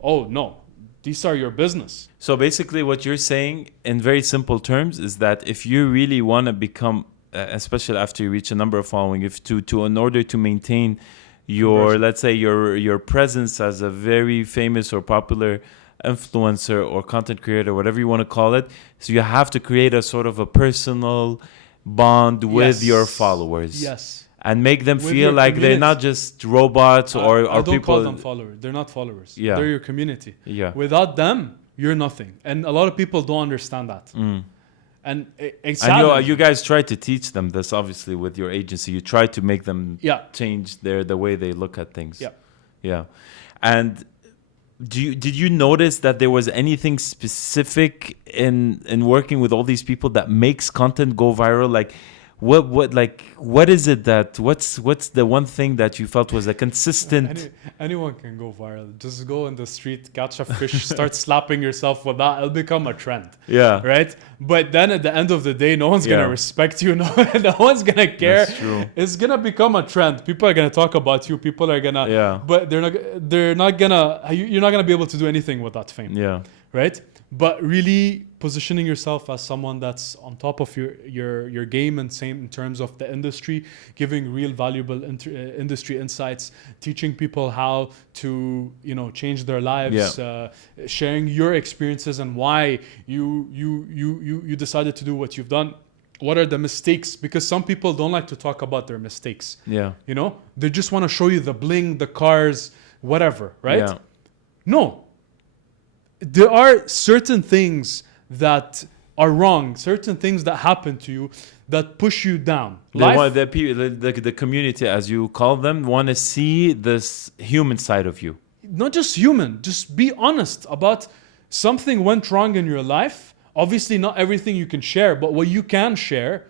no. These are your business. So basically what you're saying in very simple terms is that if you really want to become, especially after you reach a number of following, in order to maintain your, let's say your presence as a very famous or popular influencer or content creator, whatever you want to call it, so you have to create a sort of a personal bond with your followers. Yes. And make them feel like they're not just robots or I don't people. Call them followers. They're not followers. They're your community. Without them, you're nothing. And a lot of people don't understand that. And it's and you guys try to teach them this, obviously, with your agency. You try to make them change the way they look at things. Yeah. And did you notice that there was anything specific in working with all these people that makes content go viral? Like, what is it what's the one thing that you felt was a consistent? Anyone can go viral. Just go in the street, catch a fish, start slapping yourself with that. It'll become a trend. Right? But then at the end of the day, no one's gonna respect you. No one's gonna care. That's true. It's gonna become a trend. People are gonna talk about you. People are gonna but you're not gonna be able to do anything with that fame. Right? But really positioning yourself as someone that's on top of your game, and same in terms of the industry, giving real valuable industry insights, teaching people how to change their lives, sharing your experiences and why you decided to do what you've done. What are the mistakes? Because some people don't like to talk about their mistakes. They just want to show you the bling, the cars, whatever, right? No. There are certain things that are wrong, certain things that happen to you that push you down. The community, as you call them, want to see this human side of you. Not just human, just be honest about something went wrong in your life. Obviously, not everything you can share, but what you can share.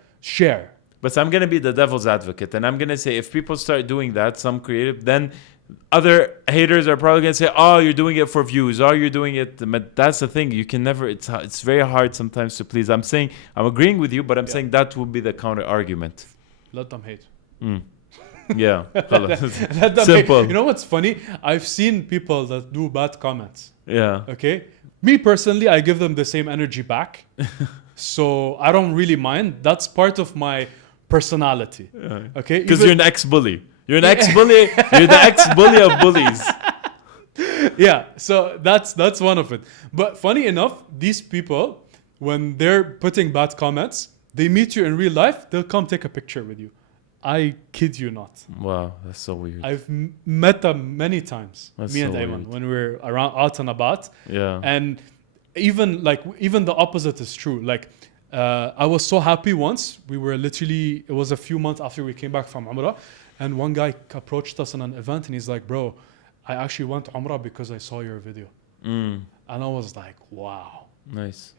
But I'm going to be the devil's advocate, and I'm going to say if people start doing that, some creative, then other haters are probably going to say, you're doing it for views. You're doing it. But that's the thing. You can never, it's very hard sometimes to please. I'm agreeing with you, but I'm saying that would be the counter argument. Let them hate. Yeah. Let them Simple. hate. You know what's funny? I've seen people that do bad comments. Yeah. Okay? Me personally, I give them the same energy back. So I don't really mind. That's part of my personality. Okay? Because you're an ex-bully. You're an ex-bully. You're the ex-bully of bullies. So that's one of it. But funny enough, these people, when they're putting bad comments, they meet you in real life, they'll come take a picture with you. I kid you not. Wow, that's so weird. I've met them many times, that's me and so Ayman, weird. when we're out and about. And even the opposite is true. Like, I was so happy once. We were literally, it was a few months after we came back from Umrah. And one guy approached us in an event and he's like, bro, I actually went to Umrah because I saw your video. And I was like, wow. Nice.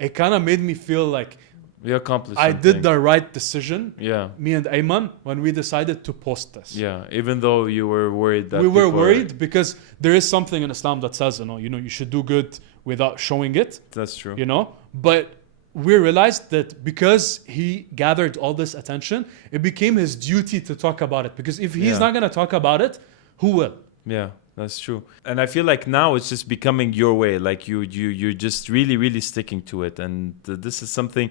It kind of made me feel like we accomplished I something. did the right decision. Me and Ayman, when we decided to post this. Even though you were worried that we were worried because there is something in Islam that says, you should do good without showing it. That's true. But we realized that because he gathered all this attention, it became his duty to talk about it. Because if he's not going to talk about it, who will? That's true. And I feel like now it's just becoming your way. Like you're just really, really sticking to it. And this is something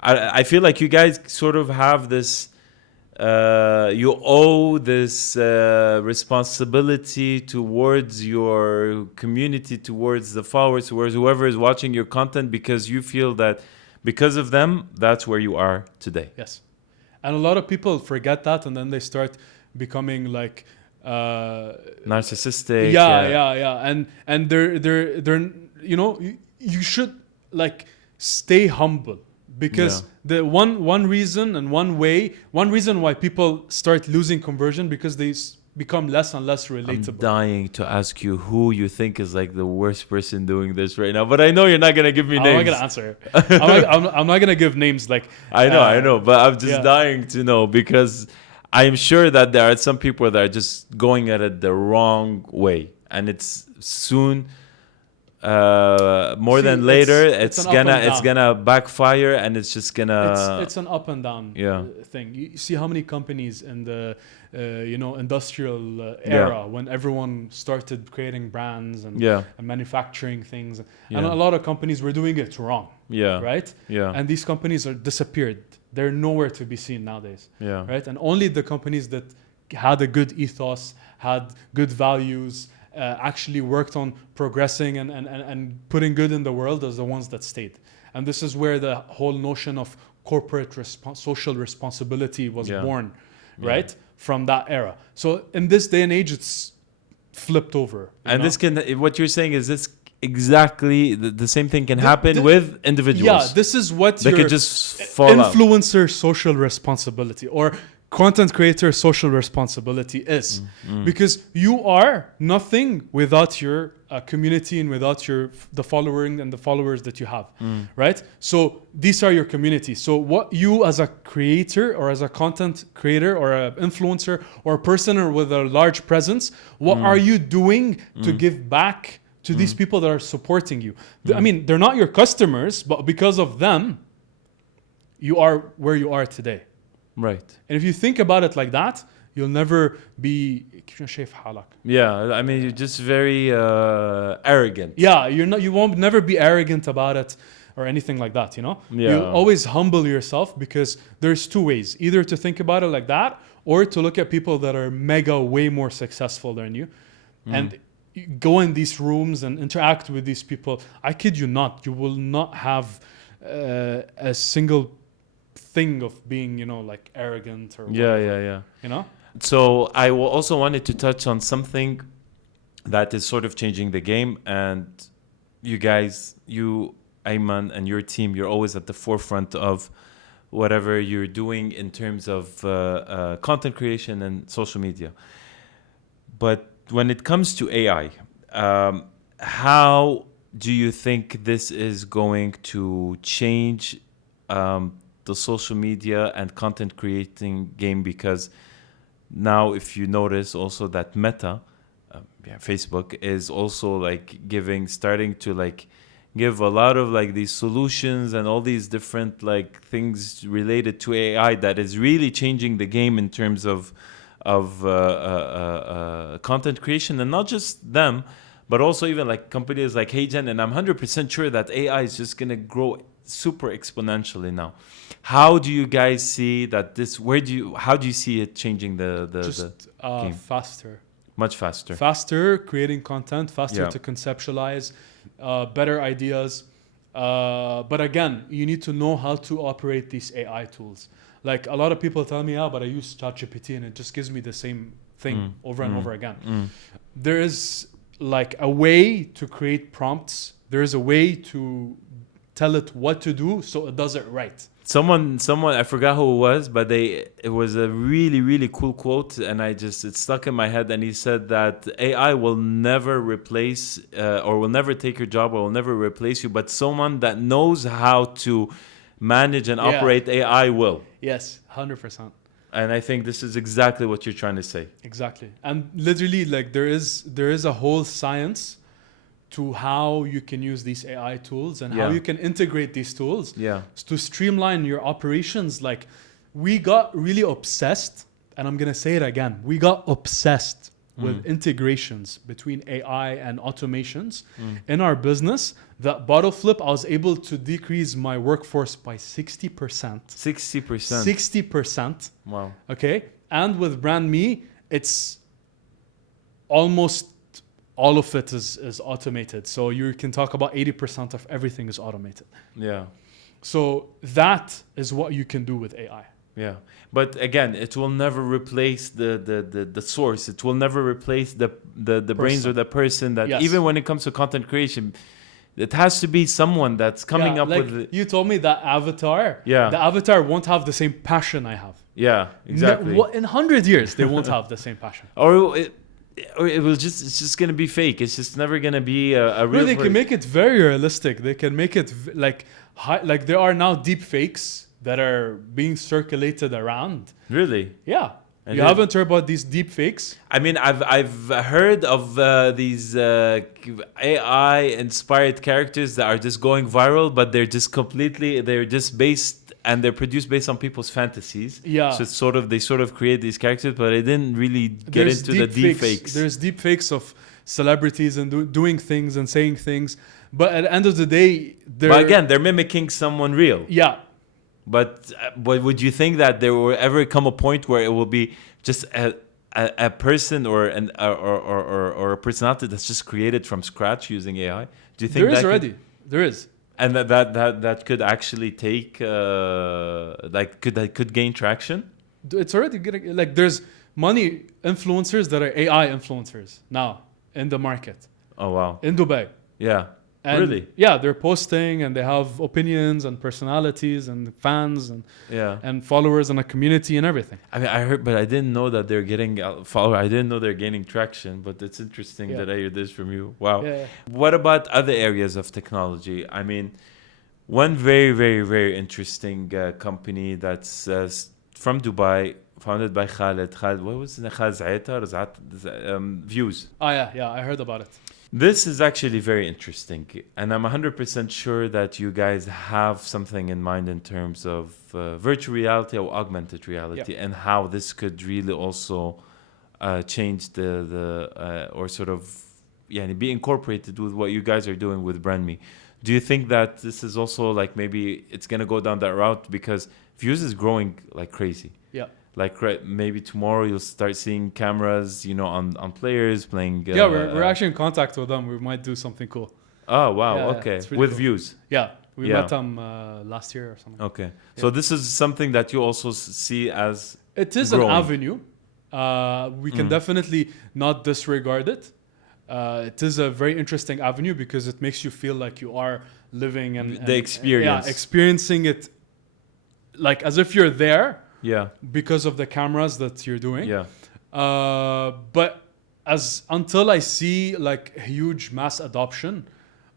I feel like you guys sort of have this, you owe this responsibility towards your community, towards the followers, towards whoever is watching your content, because you feel that because of them, that's where you are today. Yes. And a lot of people forget that, and then they start becoming like Narcissistic. yeah. And they're you should like stay humble, because the one reason why people start losing conversion, because they become less and less relatable. I'm dying to ask you who you think is like the worst person doing this right now, but I know you're not gonna give me names. I'm not gonna answer. I'm not gonna give names. Like I know, but I'm just dying to know, because I'm sure that there are some people that are just going at it the wrong way, and it's soon. Than later, it's gonna backfire, and it's just gonna. It's an up and down thing. You see how many companies in the industrial era, when everyone started creating brands and manufacturing things, and a lot of companies were doing it wrong. Right. And these companies are disappeared. They're nowhere to be seen nowadays. Right. And only the companies that had a good ethos, had good values, actually worked on progressing and putting good in the world, as the ones that stayed. And this is where the whole notion of corporate social responsibility was born, right? From that era. So in this day and age, it's flipped over. And this what you're saying is this exactly the same thing can happen with individuals. Yeah, this is what they could just fall influencer social responsibility or content creator social responsibility is, because you are nothing without your community and without the following and the followers that you have, right? So these are your community. So what you as a creator or as a content creator or an influencer or a person with a large presence, what are you doing to give back to these people that are supporting you? I mean, they're not your customers, but because of them, you are where you are today. Right. And if you think about it like that, you'll never be I mean, you're just very arrogant. Yeah, you won't never be arrogant about it or anything like that, You always humble yourself, because there's two ways, either to think about it like that or to look at people that are way more successful than you and go in these rooms and interact with these people. I kid you not, you will not have a single thing of being, like arrogant or whatever, So I also wanted to touch on something that is sort of changing the game, and you guys, Ayman, and your team, you're always at the forefront of whatever you're doing in terms of content creation and social media. But when it comes to AI, how do you think this is going to change the social media and content creating game? Because now, if you notice also that Meta, Facebook, is also like starting to like give a lot of like these solutions and all these different like things related to AI that is really changing the game in terms of content creation, and not just them, but also even like companies like HeyGen. And I'm 100% sure that AI is just gonna grow super exponentially now. How do you guys see that how do you see it changing the game? Faster. Much faster. Faster creating content, faster to conceptualize, better ideas. But again, you need to know how to operate these AI tools. Like a lot of people tell me, but I use ChatGPT and it just gives me the same thing over and over again. There is like a way to create prompts. There is a way to tell it what to do so it does it right. Someone, I forgot who it was, but it was a really, really cool quote, and it stuck in my head. And he said that AI will never replace or will never take your job or will never replace you, but someone that knows how to manage and operate AI will. Yes, 100%. And I think this is exactly what you're trying to say. Exactly. And literally, like there is a whole science to how you can use these AI tools and how you can integrate these tools to streamline your operations. Like we got really obsessed, and I'm going to say it again. We got obsessed with integrations between AI and automations in our business that bottle flip, I was able to decrease my workforce by 60%. 60%. 60%. Wow. Okay. And with Brand Me, it's almost all of it is automated. So you can talk about 80% of everything is automated. Yeah. So that is what you can do with AI. Yeah, but again, it will never replace the source. It will never replace the brains or the person that. Yes. Even when it comes to content creation, it has to be someone that's coming up like with. You told me that avatar. Yeah. The avatar won't have the same passion I have. Yeah, exactly. In 100 years, they won't have the same passion. Or it will just. It's just gonna be fake. It's just never gonna be a real. No, they can make it very realistic. They can make it like there are now deep fakes that are being circulated around. Really? Yeah. You haven't heard about these deep fakes? I mean, I've heard of these AI inspired characters that are just going viral, but they're just based and they're produced based on people's fantasies. Yeah. So they sort of create these characters, but I didn't really get into the deep fakes. There's deep fakes of celebrities and doing things and saying things, but at the end of the day, they're mimicking someone real. Yeah. But would you think that there will ever come a point where it will be just a person or a personality that's just created from scratch using AI? Do you think there is already? There is. And that could actually take could gain traction? It's already getting there's money influencers that are AI influencers now in the market. Oh wow. In Dubai. Yeah. And really? Yeah, they're posting and they have opinions and personalities and fans and followers and a community and everything. I mean, I heard, but I didn't know that they're getting followers. I didn't know they're gaining traction, but it's interesting that I hear this from you. Wow. Yeah. What about other areas of technology? I mean, one very, very, very interesting company that's from Dubai, founded by Khaled, what was it? Khaled Zaita, Views. Oh, yeah, I heard about it. This is actually very interesting, and I'm 100% sure that you guys have something in mind in terms of virtual reality or augmented reality, and how this could really also change or sort of be incorporated with what you guys are doing with Brand Me. Do you think that this is also like maybe it's gonna go down that route because Views is growing like crazy? Yeah. Like maybe tomorrow you'll start seeing cameras, on players playing. We're actually in contact with them. We might do something cool. Oh wow! Okay, with cool. Views. Yeah, we met them last year or something. Okay, so this is something that you also see as it is growing. An avenue. We can definitely not disregard it. It is a very interesting avenue because it makes you feel like you are living and the experience. Experiencing it, like as if you're there. Yeah. Because of the cameras that you're doing. Yeah. But until I see like huge mass adoption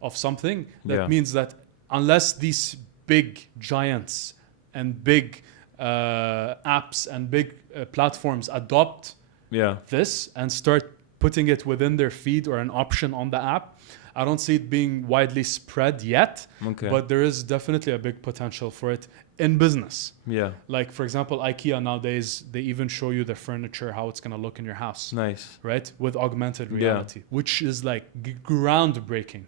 of something, that means that unless these big giants and big apps and big platforms adopt this and start putting it within their feed or an option on the app, I don't see it being widely spread yet. Okay. But there is definitely a big potential for it in business. Yeah. Like, for example, IKEA nowadays, they even show you the furniture, how it's going to look in your house. Nice. Right? With augmented reality, which is like groundbreaking,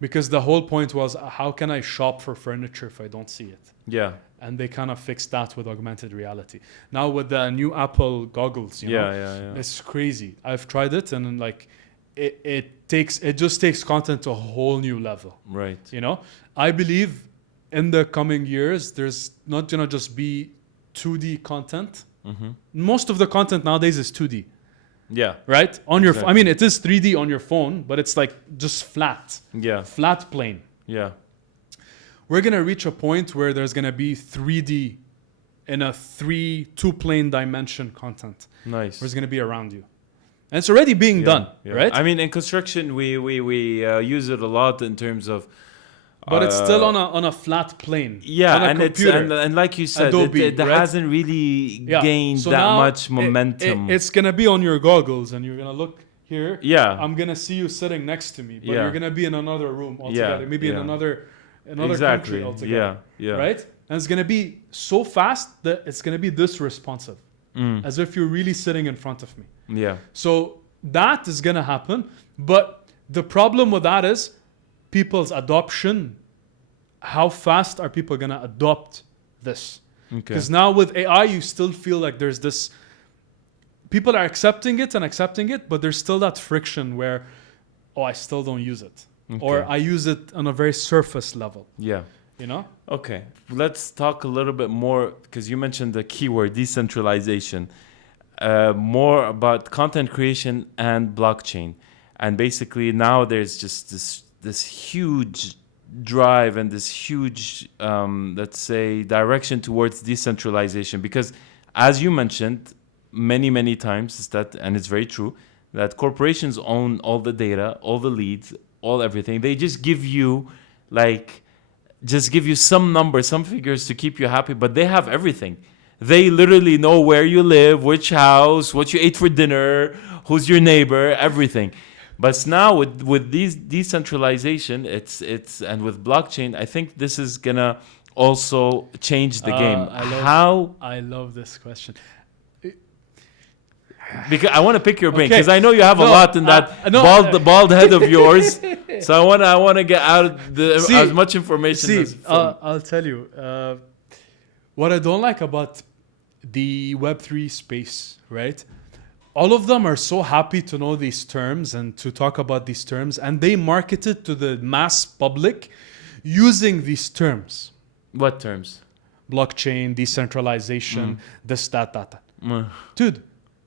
because the whole point was, how can I shop for furniture if I don't see it? Yeah. And they kind of fixed that with augmented reality. Now with the new Apple goggles, it's crazy. I've tried it and like it just takes content to a whole new level. Right. I believe in the coming years, there's not gonna just be 2D content. Mm-hmm. Most of the content nowadays is 2D. Yeah. Right? On your I mean, it is 3D on your phone, but it's like just flat. Yeah. Flat plane. Yeah. We're gonna reach a point where there's gonna be 3D in a 2-plane dimension content. Nice. Where it's gonna be around you. And it's already being done, right? I mean, in construction, we use it a lot in terms of. But it's still on a flat plane. Yeah, and and like you said, Adobe, it hasn't really gained so that much momentum. It's gonna be on your goggles, and you're gonna look here. Yeah, I'm gonna see you sitting next to me, but you're gonna be in another room altogether. Maybe in another country altogether. Yeah. Right, and it's gonna be so fast that it's gonna be this responsive. as if you're really sitting in front of me. Yeah. So that is gonna happen, but the problem with that is people's adoption. How fast are people gonna adopt this? Okay. Because now with AI, you still feel like there's this. People are accepting it, but there's still that friction where, oh, I still don't use it, or I use it on a very surface level. Yeah. You know? Okay. Let's talk a little bit more, because you mentioned the keyword decentralization. More about content creation and blockchain, and basically now there's just this huge drive and this huge let's say direction towards decentralization, because as you mentioned many times is that, and it's very true, that corporations own all the data, all the leads, all everything. They just give you some numbers, some figures to keep you happy, but they have everything. They literally know where you live, which house, what you ate for dinner, who's your neighbor, everything. But now with these decentralization, it's and with blockchain, I think this is gonna also change the game. I love this question. Because I want to pick your brain, because I know you have a lot in that bald head of yours. So I want to get out as much information as I'll tell you. What I don't like about the Web3 space, right? All of them are so happy to know these terms and to talk about these terms, and they market it to the mass public using these terms. What terms? Blockchain, decentralization, this, that. Dude,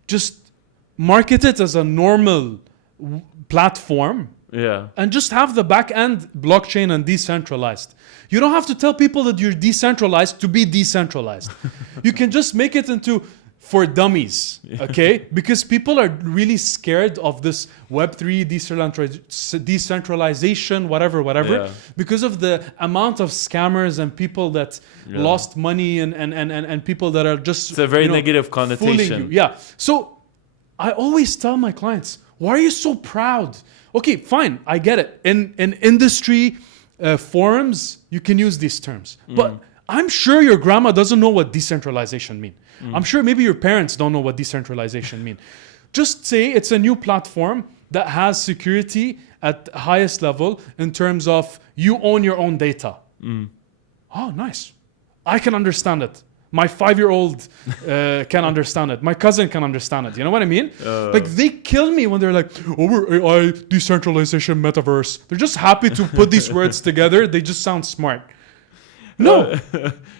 just market it as a normal platform. Yeah. And just have the back end blockchain and decentralized. You don't have to tell people that you're decentralized to be decentralized. You can just make it into for dummies, okay? Because people are really scared of this Web3 decentralization, whatever, because of the amount of scammers and people that lost money and people that are just... It's a very negative connotation. Yeah. So I always tell my clients, why are you so proud? Okay, fine, I get it. In industry forums, you can use these terms. But I'm sure your grandma doesn't know what decentralization means. I'm sure maybe your parents don't know what decentralization means. Just say it's a new platform that has security at highest level in terms of you own your own data. Oh, nice. I can understand it. My 5-year-old can understand it. My cousin can understand it. You know what I mean? Like they kill me when they're like, "Oh, we're AI, decentralization, metaverse." They're just happy to put these words together. They just sound smart. No,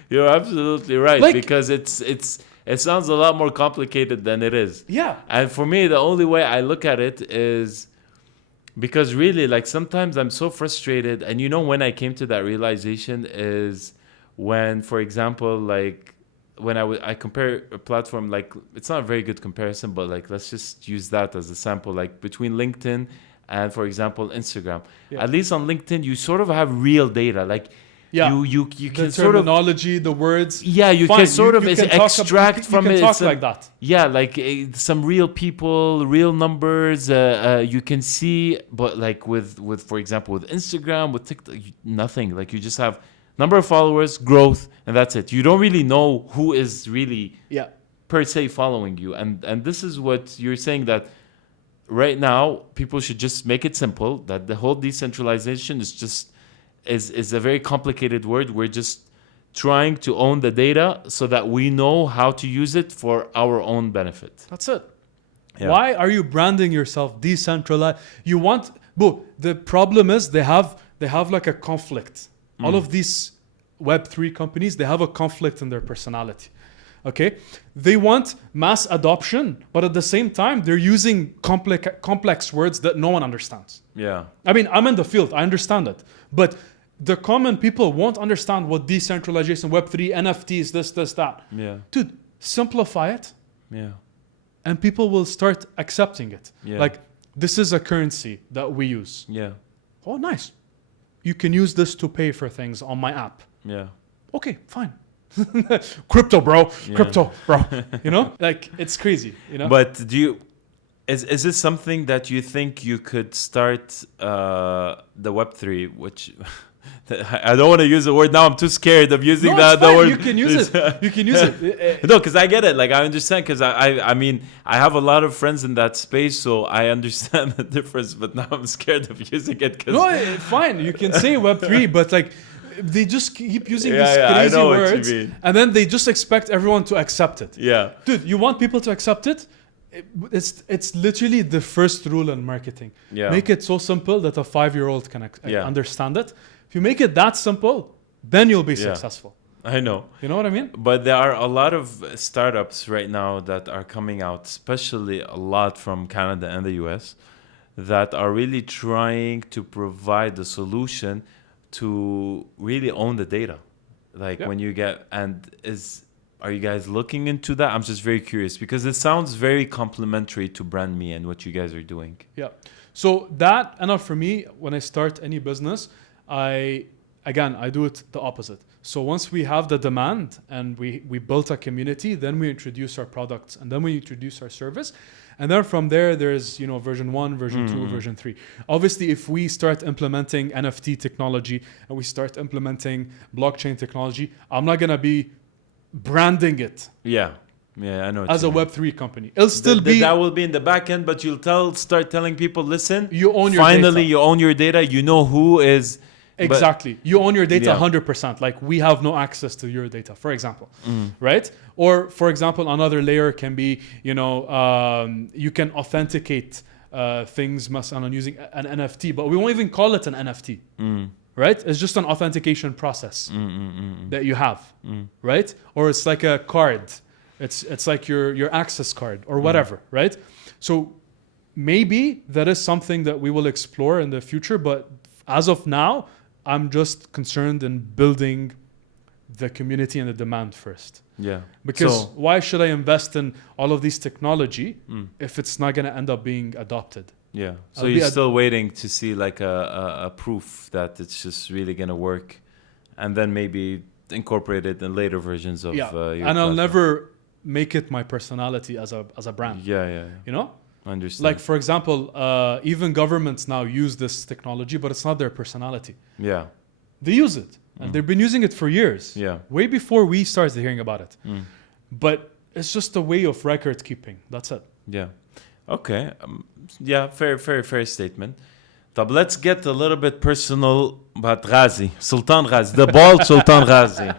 you're absolutely right, because it sounds a lot more complicated than it is. Yeah. And for me, the only way I look at it is because really, like sometimes I'm so frustrated, and when I came to that realization is when, for example, like when I compare a platform, like it's not a very good comparison, but like let's just use that as a sample, like between LinkedIn and, for example, Instagram. At least on LinkedIn, you sort of have real data, like. Yeah, you the can sort of terminology, the words. Yeah, you can sort of extract from it. You can talk like that. Yeah, like some real people, real numbers. You can see, but like with for example, with Instagram, with TikTok, nothing. Like you just have number of followers, growth, and that's it. You don't really know who is really per se following you. And this is what you're saying, that right now people should just make it simple. That the whole decentralization is just. Is a very complicated word. We're just trying to own the data so that we know how to use it for our own benefit. That's it. Yeah. Why are you branding yourself decentralized? The problem is they have like a conflict. All of these Web3 companies, they have a conflict in their personality. Okay? They want mass adoption, but at the same time, they're using complex words that no one understands. Yeah. I mean, I'm in the field. I understand it. But the common people won't understand what decentralization, Web3, NFTs, this, that. Yeah. Dude, simplify it. Yeah. And people will start accepting it. Yeah. Like, this is a currency that we use. Yeah. Oh, nice. You can use this to pay for things on my app. Yeah. Okay, fine. Crypto, bro. Yeah. Crypto, bro. Like, it's crazy. But is this something that you think you could start the Web3, which I don't want to use the word now. I'm too scared of using No, it's the fine. word. You can use it. You can use it. No, because I get it. Like I understand. Because I mean, I have a lot of friends in that space, so I understand the difference. But now I'm scared of using it. Cause No, fine. You can say Web3, but like they just keep using these I crazy know words, what you mean. and then they just expect everyone to accept it. Yeah. Dude, you want people to accept it? It's literally the first rule in marketing. Yeah. Make it so simple that a 5-year-old can Yeah. understand it. If you make it that simple, then you'll be Yeah. successful. I know. You know what I mean? But there are a lot of startups right now that are coming out, especially a lot from Canada and the US, that are really trying to provide the solution to really own the data. Like Yeah. when you get, are you guys looking into that? I'm just very curious because it sounds very complementary to Brand Me and what you guys are doing. Yeah. So that, and for me, when I start any business, I do it the opposite. So once we have the demand and we built a community, then we introduce our products and then we introduce our service. And then from there, there's, version 1, version 2, version 3. Obviously, if we start implementing NFT technology and we start implementing blockchain technology, I'm not going to be branding it Yeah. Yeah, I know. as a Web3 company. It'll still be... That will be in the back end, but you'll start telling people, listen, You own your finally data. you own your data. You know who is... Exactly. You own your data Yeah. 100%. Like we have no access to your data, for example. Right? Or for example, another layer can be, you can authenticate things on using an NFT, but we won't even call it an NFT. Right? It's just an authentication process that you have. Right? Or it's like a card. It's like your access card or whatever. Right? So maybe that is something that we will explore in the future, but as of now, I'm just concerned in building the community and the demand first. Yeah. Because why should I invest in all of these technology if it's not going to end up being adopted? Yeah. So I'll you're be still waiting to see like a proof that it's just really going to work and then maybe incorporate it in later versions of your and platform. I'll never make it my personality as a brand. Yeah. You know? I understand. Like, for example, even governments now use this technology, but it's not their personality. Yeah. They use it. And they've been using it for years. Yeah. Way before we started hearing about it. But it's just a way of record keeping. That's it. Yeah. Okay. Yeah, fair statement. طب let's get a little bit personal about Ghazi. Sultan Ghazi. The bald Sultan Ghazi.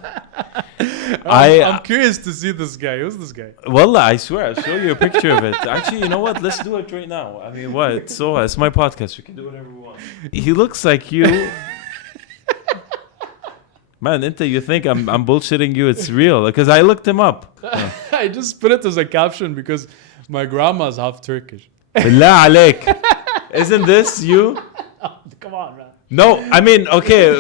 I'm curious to see this guy. Who's this guy? Wallah, I swear, I'll show you a picture of it. Actually, you know what? Let's do it right now. I mean, what? It's my podcast. We can do whatever we want. He looks like you. Man, you think I'm bullshitting you? It's real because I looked him up. I just put it as a caption because my grandma's half Turkish. Billah alaik. Isn't this you? Come on, man. No, I mean, okay.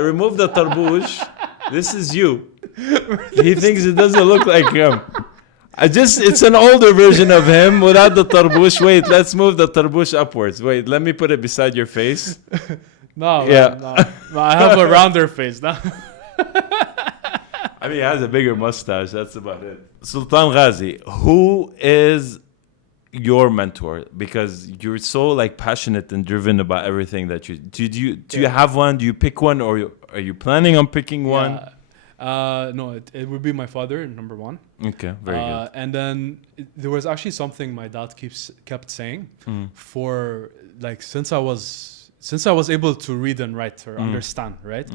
Remove the tarbouche. This is you. He thinks it doesn't look like him. It's an older version of him without the tarbouche. Wait, let's move the tarbouche upwards. Wait, let me put it beside your face. No, Yeah. no, I have a rounder face now. I mean, he has a bigger mustache. That's about it. Sultan Ghazi, who is your mentor? Because you're so like passionate and driven about everything that you do. Do you have one? Do you pick one, or are you planning on picking one? No, it would be my father, number one. Okay, very good. And then there was actually something my dad kept saying for like since I was able to read and write or understand, right?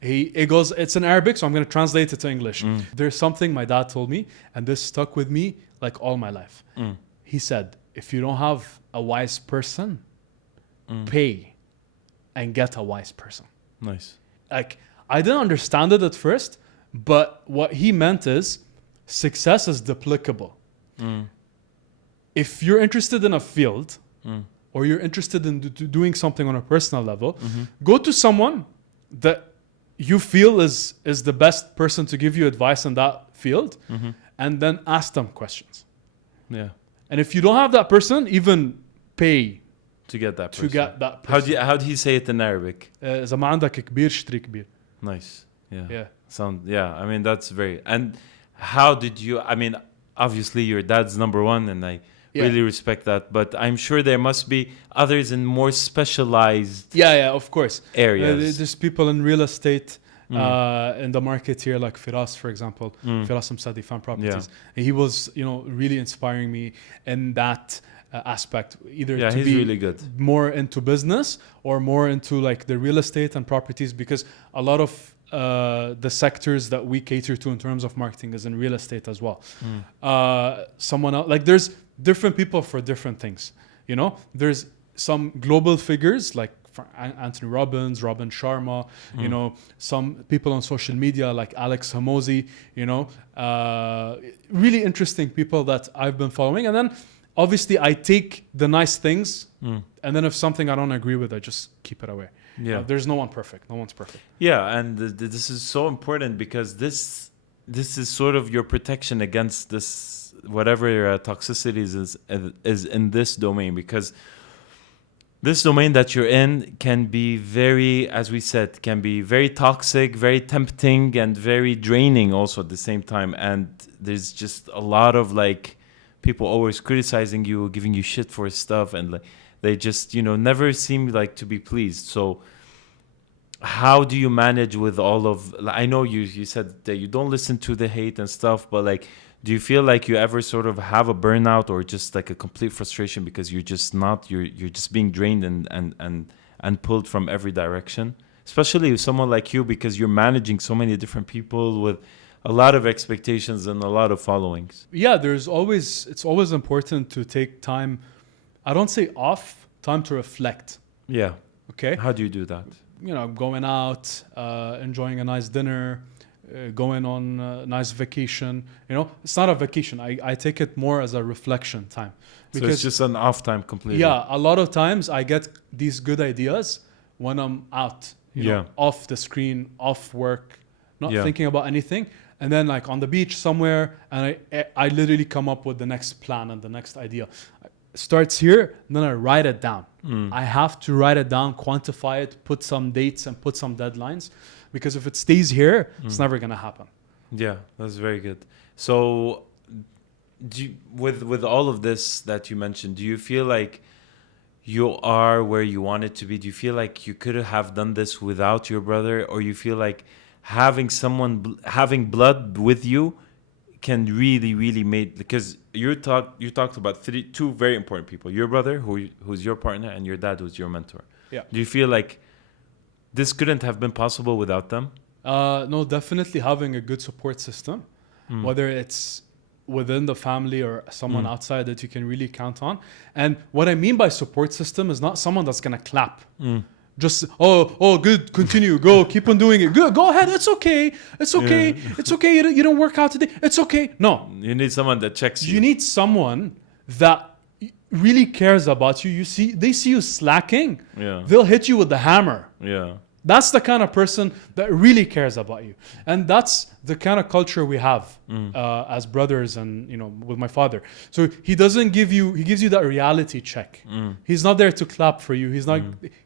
It goes, it's in Arabic, so I'm going to translate it to English. There's something my dad told me, and this stuck with me like all my life. He said, if you don't have a wise person, pay and get a wise person. Nice. Like, I didn't understand it at first, but what he meant is success is duplicable. If you're interested in a field or you're interested in doing something on a personal level, go to someone that you feel is the best person to give you advice in that field and then ask them questions. Yeah. And if you don't have that person, even pay to get that person. How do you say it in Arabic? إذا ما عندك كبير اشتري كبير. Nice. Yeah. Yeah. I mean, that's very. And how did you? I mean, obviously your dad's number one, and I Yeah. really respect that. But I'm sure there must be others in more specialized Yeah, of course. areas. There's people in real estate in the market here, like Firas, for example. Firas Msadi, Fan Properties. And he was, really inspiring me in that aspect, either to he's be really good. more into business or more into like the real estate and properties, because a lot of the sectors that we cater to in terms of marketing is in real estate as well. Someone else, like there's different people for different things. There's some global figures like Anthony Robbins, Robin Sharma, some people on social media like Alex Hamosi, really interesting people that I've been following. And then obviously I take the nice things, and then if something I don't agree with, I just keep it away. Yeah. There's no one perfect. No one's perfect. Yeah, and this is so important because this is sort of your protection against this whatever toxicities is in this domain, because this domain that you're in can be very, as we said, can be very toxic, very tempting, and very draining also at the same time. And there's just a lot of like people always criticizing you, giving you shit for stuff, and like they just never seem like to be pleased. So how do you manage with all of, I know you said that you don't listen to the hate and stuff, but like, do you feel like you ever sort of have a burnout or just like a complete frustration because you're just being drained and pulled from every direction, especially with someone like you, because you're managing so many different people with a lot of expectations and a lot of followings? Yeah, it's always important to take time. I don't say off, time to reflect. Yeah. Okay. How do you do that? Going out, enjoying a nice dinner, going on a nice vacation. It's not a vacation. I take it more as a reflection time. Because so it's just an off time completely. Yeah, a lot of times I get these good ideas when I'm out, off the screen, off work, not thinking about anything. And then like on the beach somewhere, and I literally come up with the next plan and the next idea. It starts here, and then I write it down. I have to write it down, quantify it, put some dates and put some deadlines. Because if it stays here, it's never going to happen. Yeah, that's very good. So with all of this that you mentioned, do you feel like you are where you wanted to be? Do you feel like you could have done this without your brother? Or you feel like having blood with you can really, really because you talked about two very important people. Your brother, who's your partner, and your dad, who's your mentor. Yeah. Do you feel like this couldn't have been possible without them? No, definitely having a good support system, whether it's within the family or someone outside that you can really count on. And what I mean by support system is not someone that's going to clap. Just, good, continue, go, keep on doing it. Good, go ahead, it's okay. It's okay. Yeah. It's okay, you don't work out today. It's okay. No. You need someone that checks you. You need someone that really cares about you. They see you slacking. Yeah. They'll hit you with the hammer. Yeah. That's the kind of person that really cares about you. And that's the kind of culture we have as brothers and, with my father. So he gives you that reality check. He's not there to clap for you.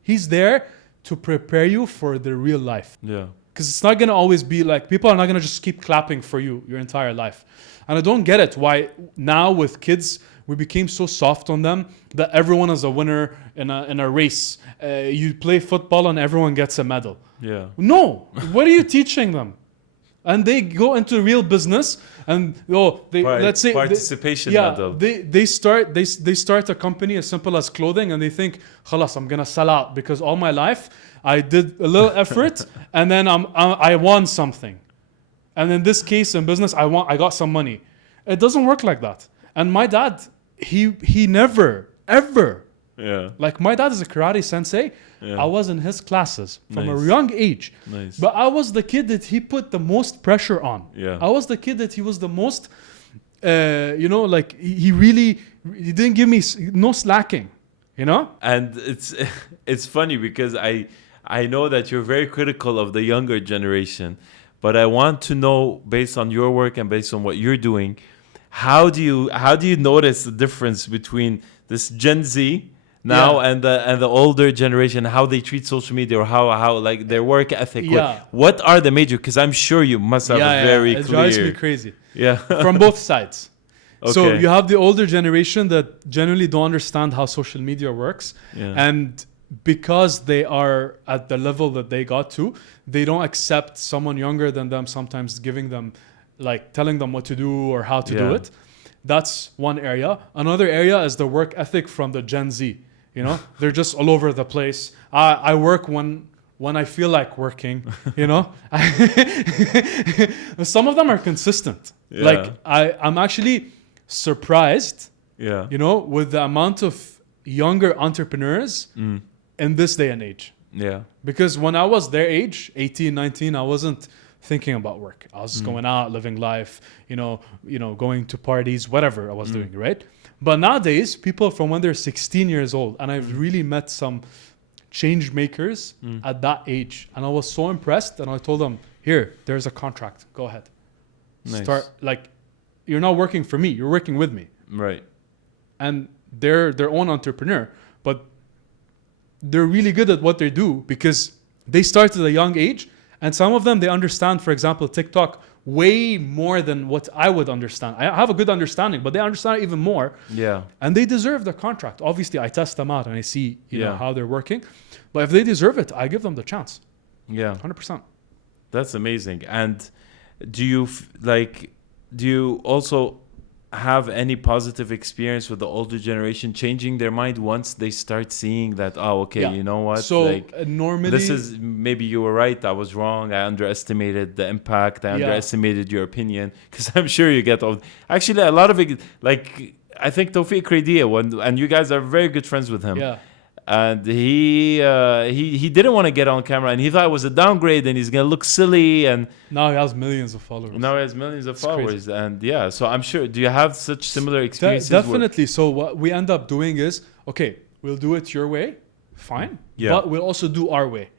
He's there to prepare you for the real life. Yeah. Because it's not going to always be like, people are not going to just keep clapping for you your entire life. And I don't get it why now with kids, we became so soft on them that everyone is a winner in a race. You play football and everyone gets a medal. Yeah. No. What are you teaching them? And they go into real business and let's say participation medal. They start a company as simple as clothing, and they think, "Khalas, I'm gonna sell out because all my life I did a little effort and then I won something." And in this case in business, I got some money. It doesn't work like that. And my dad, he never ever. Yeah. Like my dad is a karate sensei. Yeah. I was in his classes from a young age. Nice. But I was the kid that he put the most pressure on. Yeah. I was the kid that he was the most, like he didn't give me no slacking, And it's funny because I know that you're very critical of the younger generation, but I want to know, based on your work and based on what you're doing, how do you notice the difference between this Gen Z now and the older generation, how they treat social media, or how like their work ethic? What are the major? Because I'm sure you must have a very it clear. drives me crazy. Yeah. From both sides. So Okay. you have the older generation that generally don't understand how social media works. Yeah. And because they are at the level that they got to, they don't accept someone younger than them sometimes giving them, like telling them what to do or how to do Yeah. it. That's one area. Another area is the work ethic from the Gen Z. You know, they're just all over the place. I work when I feel like working, you know. Some of them are consistent. Yeah. Like I'm actually surprised, Yeah. you know, with the amount of younger entrepreneurs in this day and age. Yeah. Because when I was their age, 18, 19, I wasn't thinking about work. I was just going out, living life, you know, going to parties, whatever I was doing, right? But nowadays, people from when they're 16 years old, and I've really met some change makers at that age, and I was so impressed, and I told them, here, there's a contract, go ahead. Nice. Start, like, you're not working for me, you're working with me. Right. And they're their own entrepreneur, but they're really good at what they do because they start at a young age, and some of them, they understand, for example, TikTok way more than what I would understand. I have a good understanding, but they understand it even more, Yeah. and they deserve the contract. Obviously, I test them out and I see you know Yeah. how they're working, but if they deserve it, I give them the chance. Yeah. 100%. That's amazing. And do you do you also have any positive experience with the older generation changing their mind once they start seeing that, oh, okay, Yeah. you know what? So like, normally, this is, maybe you were right, I was wrong, I underestimated the impact, I underestimated your opinion, because I'm sure you get all. Actually, a lot of it, like, I think Tawfiq Radiya, and you guys are very good friends with him. yeah. And he didn't want to get on camera, and he thought it was a downgrade, and he's gonna look silly, and Now he has millions of followers. now he has millions of It's followers. And yeah, so I'm sure. Do you have such similar experiences? Definitely. So what we end up doing is, okay, we'll do it your way, fine. Yeah. But we'll also do our way.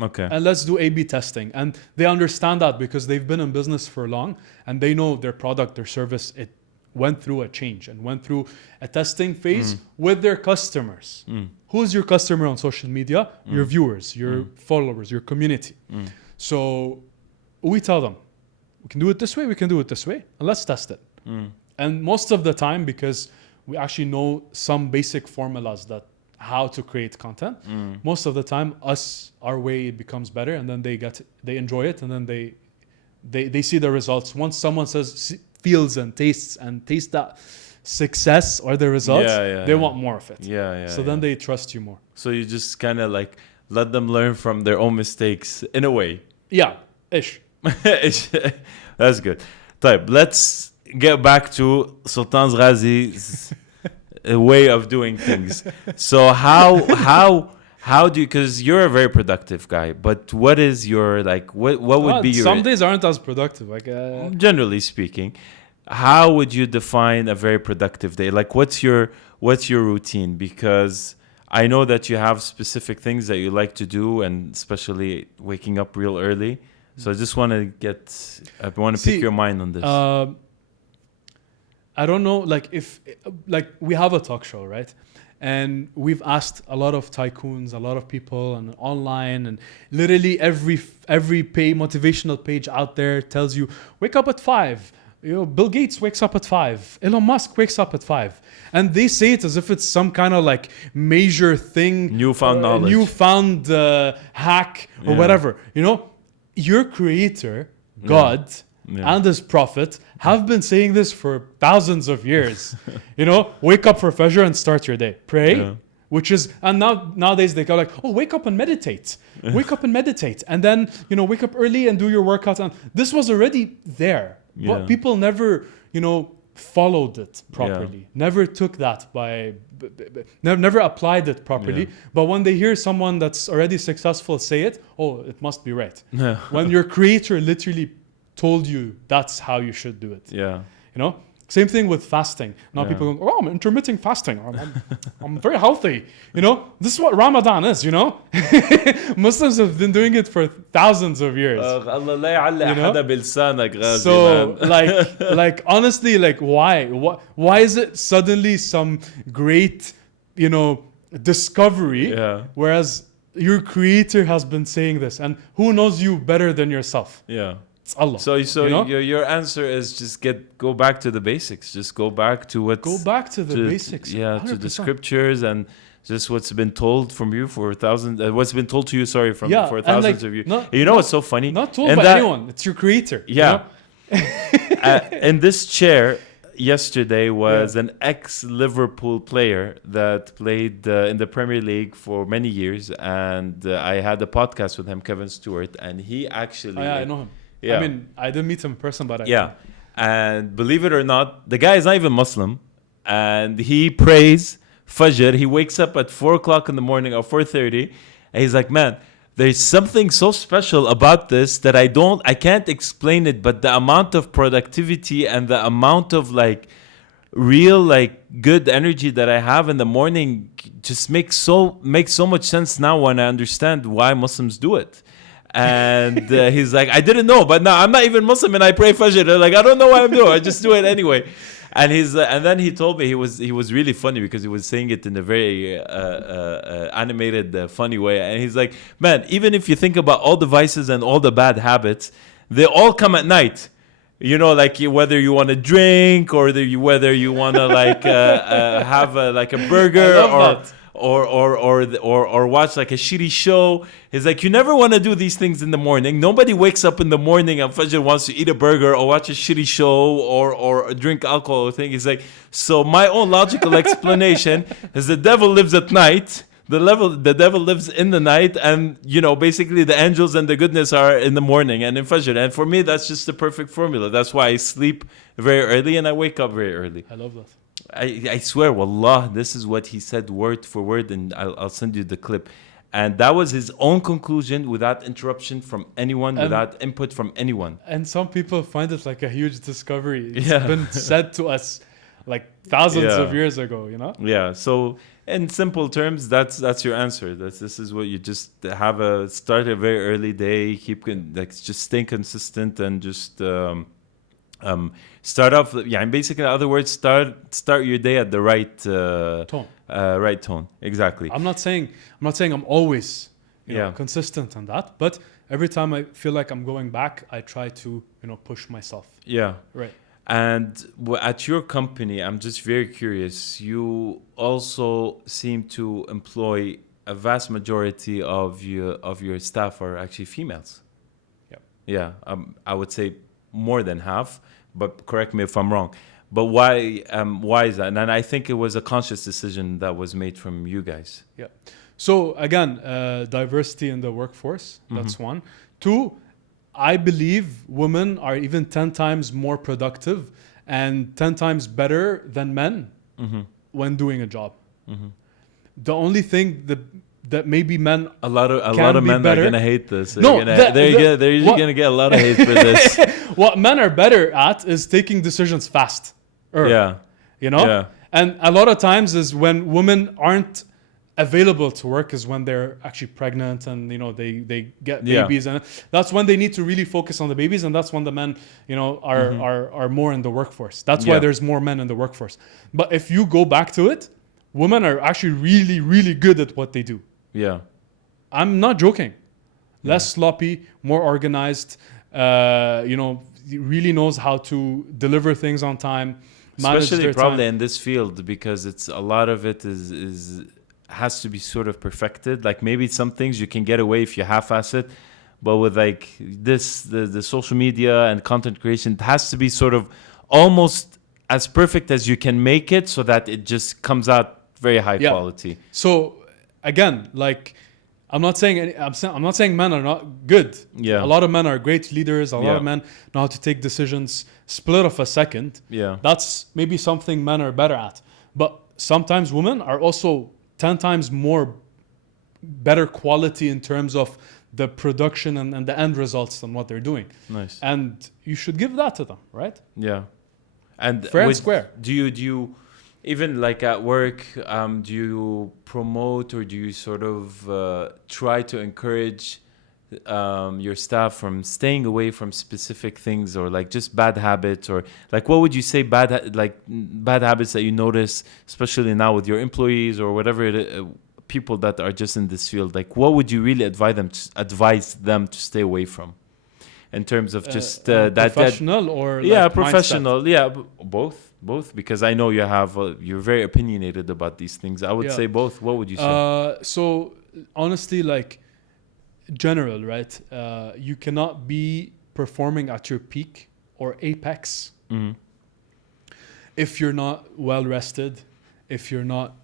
Okay. And let's do A/B testing. And they understand that because they've been in business for long, and they know their product, their service, it went through a change and went through a testing phase with their customers. Who's your customer on social media? Your viewers, your followers, your community. So we tell them, we can do it this way, we can do it this way, and let's test it. And most of the time, because we actually know some basic formulas that how to create content, most of the time, our way, it becomes better, and then they enjoy it, and then they see the results. Once someone feels and tastes that success or the results, they want more of it. So then they trust you more. So you just kind of like let them learn from their own mistakes in a way. Yeah, ish. That's good. طيب, let's get back to Sultan Ghazi's way of doing things. So how do you, because you're a very productive guy, but what is your, like, what would be your, some days aren't as productive, like generally speaking, how would you define a very productive day? Like, what's your routine? Because I know that you have specific things that you like to do, and especially waking up real early. So I just want to pick your mind on this. I don't know, like we have a talk show, right? And we've asked a lot of tycoons, a lot of people, and online, and literally every motivational page out there tells you, wake up at 5. You know, Bill Gates wakes up at 5. Elon Musk wakes up at 5. And they say it as if it's some kind of like major thing, Newfound knowledge, newfound hack or whatever. You know, your creator, God, and his prophet have been saying this for thousands of years. You know, wake up for Fajr and start your day. Pray, which is, and nowadays they go like, oh, wake up and meditate. Wake up and meditate. And then, you know, wake up early and do your workout. And this was already there. But people never, you know, followed it properly. Never took that never applied it properly. But when they hear someone that's already successful say it, oh, it must be right. When your creator literally told you that's how you should do it. You know? Same thing with fasting. Now people go, oh, I'm intermittent fasting. I'm very healthy. You know, this is what Ramadan is, you know? Muslims have been doing it for thousands of years. So, like honestly, like why is it suddenly some great, you know, discovery, whereas your creator has been saying this, and who knows you better than yourself? It's Allah. So you know? your answer is just go back to the basics. Just go back to what's Go back to the basics. Yeah, to the 100%. scriptures and just what's been told from you for thousands. What's been told to you, sorry, for and thousands of you. You know what's so funny? Not told And by that- anyone. It's your creator. Yeah. In this chair yesterday was an ex-Liverpool player that played in the Premier League for many years, and I had a podcast with him, Kevin Stewart, and he actually... Oh, yeah, I know him. Yeah. I mean, I didn't meet him in person, but Yeah. And believe it or not, the guy is not even Muslim, and he prays Fajr. He wakes up at 4 o'clock in the morning or 4:30, and he's like, man, there's something so special about this that I can't explain it, but the amount of productivity and the amount of like real like good energy that I have in the morning just makes so much sense now when I understand why Muslims do it. And he's like, I didn't know, but now I'm not even Muslim and I pray Fajr. They're like, I don't know why I'm doing it. I just do it anyway. And and then he told me he was really funny because he was saying it in a very animated, funny way. And he's like, man, even if you think about all the vices and all the bad habits, they all come at night. You know, like whether you want to drink or whether you want to like have like a burger or watch like a shitty show. It's like you never want to do these things in the morning. Nobody wakes up in the morning and Fajr wants to eat a burger or watch a shitty show or drink alcohol or thing. It's like, so my own logical explanation is the devil lives at night. The devil lives in the night, and you know, basically the angels and the goodness are in the morning and in Fajr. And for me, that's just the perfect formula. That's why I sleep very early and I wake up very early. I love that. I swear, wallah, this is what he said word for word, and I'll send you the clip. And that was his own conclusion without interruption from anyone, without input from anyone. And some people find it like a huge discovery. It's Yeah. been said to us like thousands of years ago, you know? Yeah. So in simple terms, that's your answer. This is what you just start a very early day, just stay consistent and just start off. Yeah, and basically, in other words, start your day at the right Tone. right tone. Exactly. I'm not saying I'm always you know, Yeah. consistent on that, but every time I feel like I'm going back, I try to push myself. Yeah. Right. And at your company, I'm just very curious. You also seem to employ a vast majority of your staff are actually females. Yep. Yeah. I would say more than half, but correct me if I'm wrong. But why is that? And I think it was a conscious decision that was made from you guys. Yeah. So again, diversity in the workforce. That's one. Two, I believe women are even 10 times more productive and 10 times better than men when doing a job. The only thing that maybe men A lot of be men better. are gonna hate this. No, They're usually gonna get a lot of hate for this. what men are better at is taking decisions fast. Yeah. You know? Yeah. And a lot of times is when women aren't available to work is when they're actually pregnant and they get babies, and that's when they need to really focus on the babies, and that's when the men are more in the workforce. That's why there's more men in the workforce. But if you go back to it, women are actually really, really good at what they do. Yeah. I'm not joking. Less sloppy, more organized, really knows how to deliver things on time. Especially probably in this field, because it's a lot of it has to be sort of perfected. Like maybe some things you can get away if you half-ass it, but with like this, the social media and content creation, it has to be sort of almost as perfect as you can make it, so that it just comes out very high quality. So again, like I'm not saying men are not good. Yeah. A lot of men are great leaders. A lot of men know how to take decisions, split of a second. Yeah. That's maybe something men are better at. But sometimes women are also 10 times more better quality in terms of the production and the end results than what they're doing. Nice. And you should give that to them, right? Yeah. And fair and square. Do you even like at work, do you promote or do you sort of try to encourage your staff from staying away from specific things, or like just bad habits, or like what would you say bad habits that you notice, especially now with your employees or whatever people that are just in this field? Like what would you really advise them to stay away from? in terms of just that professional or yeah, like professional. mindset? Yeah, both. Because I know you're very opinionated about these things. I would Yeah. say both. What would you say? So honestly, like general, right? You cannot be performing at your peak or apex Mm. if you're not well rested, if you're not,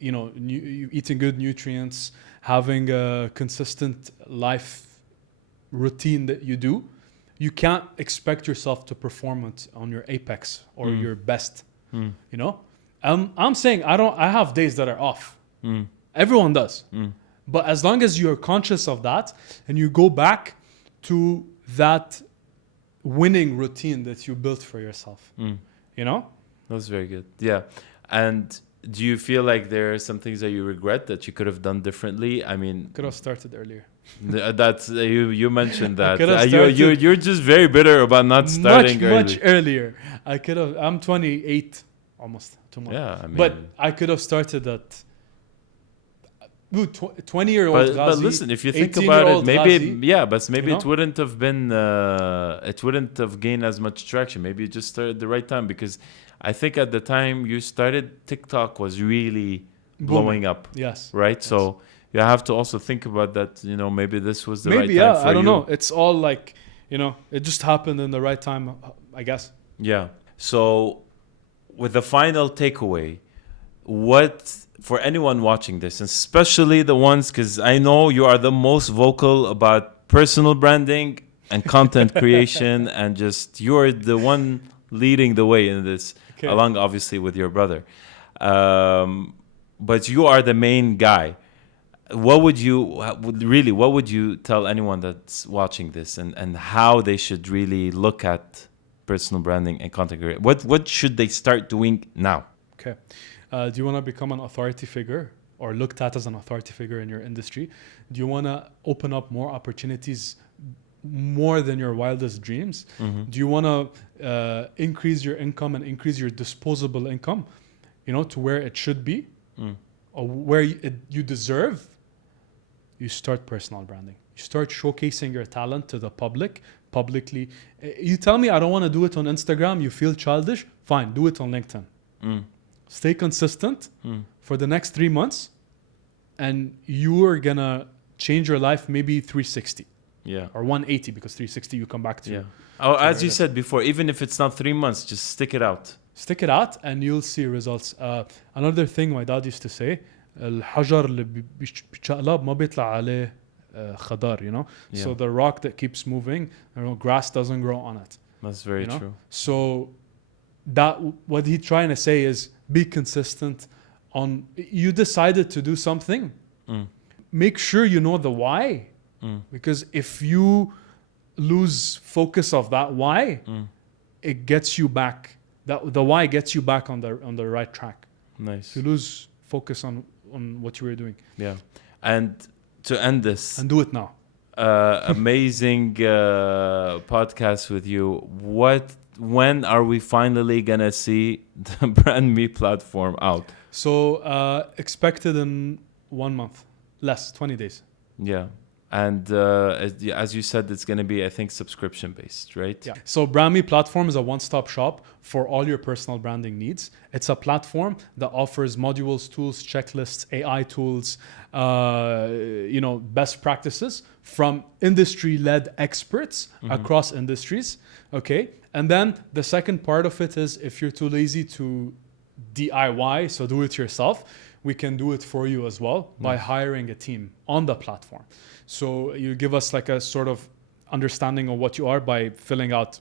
eating good nutrients, having a consistent life routine that you do. You can't expect yourself to perform it on your apex or your best. Mm. You know, I'm saying I have days that are off. Mm. Everyone does. Mm. But as long as you're conscious of that and you go back to that winning routine that you built for yourself, you know? That's very good. Yeah. And do you feel like there are some things that you regret that you could have done differently? I mean, Could have started earlier. that's you mentioned that. could have You're just very bitter about not starting much earlier. I could have. I'm 28, almost 2 months. Yeah, I mean, But I could have started at 20-year-old Ghazi. But listen, if you think about it, maybe Ghazi, but maybe you know? it wouldn't have been it wouldn't have gained as much traction. Maybe you just started at the right time, because I think at the time you started, TikTok was really blowing up. Yes. Right? Yes. So you have to also think about that, maybe this was the right time for you. I don't know. It's all like, it just happened in the right time, I guess. Yeah. So with the final takeaway, what, for anyone watching this, and especially the ones, because I know you are the most vocal about personal branding and content creation, and just you're the one leading the way in this, along obviously with your brother. But you are the main guy. What would you tell anyone that's watching this, and how they should really look at personal branding and content creation? What should they start doing now? Okay. Do you want to become an authority figure or looked at as an authority figure in your industry? Do you want to open up more opportunities more than your wildest dreams? Mm-hmm. Do you want to increase your income and increase your disposable income, to where it should be or where you deserve? You start personal branding. You start showcasing your talent to the publicly. You tell me I don't want to do it on Instagram. You feel childish? Fine, do it on LinkedIn. Stay consistent for the next 3 months, and you are gonna change your life maybe 360. Yeah. Or 180, because 360 you come back to. Yeah. Oh, as you said before, even if it's not 3 months, just stick it out. Stick it out and you'll see results. Another thing my dad used to say, الحجر اللي بيتشقلب ما بيطلع عليه خضار, Yeah. So the rock that keeps moving, grass doesn't grow on it. That's very true. So that what he's trying to say is be consistent on. You decided to do something, make sure you know the why, because if you lose focus of that why, it gets you back. The why gets you back on the right track. Nice. You lose focus on what you were doing. Yeah. And to end this, and do it now. Amazing podcast with you. When are we finally gonna see the Brand Me platform out? So expected in 1 month, less 20 days. Yeah. And as you said, it's going to be, I think, subscription based, right? Yeah. So Brand Me platform is a one-stop shop for all your personal branding needs. It's a platform that offers modules, tools, checklists, AI tools, best practices from industry-led experts across industries. Okay. And then the second part of it is, if you're too lazy to DIY, so do it yourself, we can do it for you as well by hiring a team on the platform. So you give us like a sort of understanding of what you are by filling out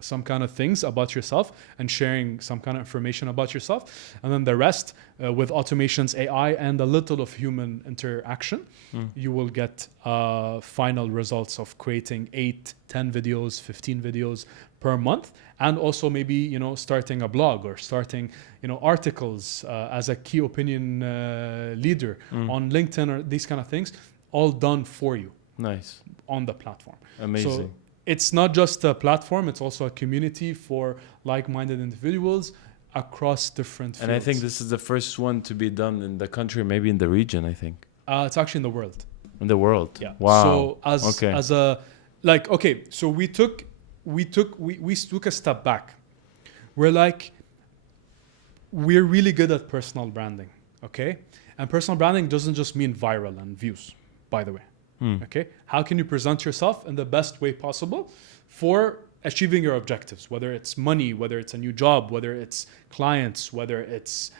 some kind of things about yourself and sharing some kind of information about yourself. And then the rest, with automations, AI, and a little of human interaction, you will get final results of creating 8, 10 videos, 15 videos per month. And also maybe, starting a blog or starting, articles as a key opinion leader on LinkedIn or these kind of things, all done for you. Nice. On the platform. Amazing. So it's not just a platform, it's also a community for like-minded individuals across different fields. And I think this is the first one to be done in the country, maybe in the region, I think. It's actually in the world. In the world? Yeah. Wow. So as a like, okay, so we took a step back. We're like, we're really good at personal branding, okay? And personal branding doesn't just mean viral and views, by the way. Okay? How can you present yourself in the best way possible for achieving your objectives, whether it's money, whether it's a new job, whether it's clients, whether it's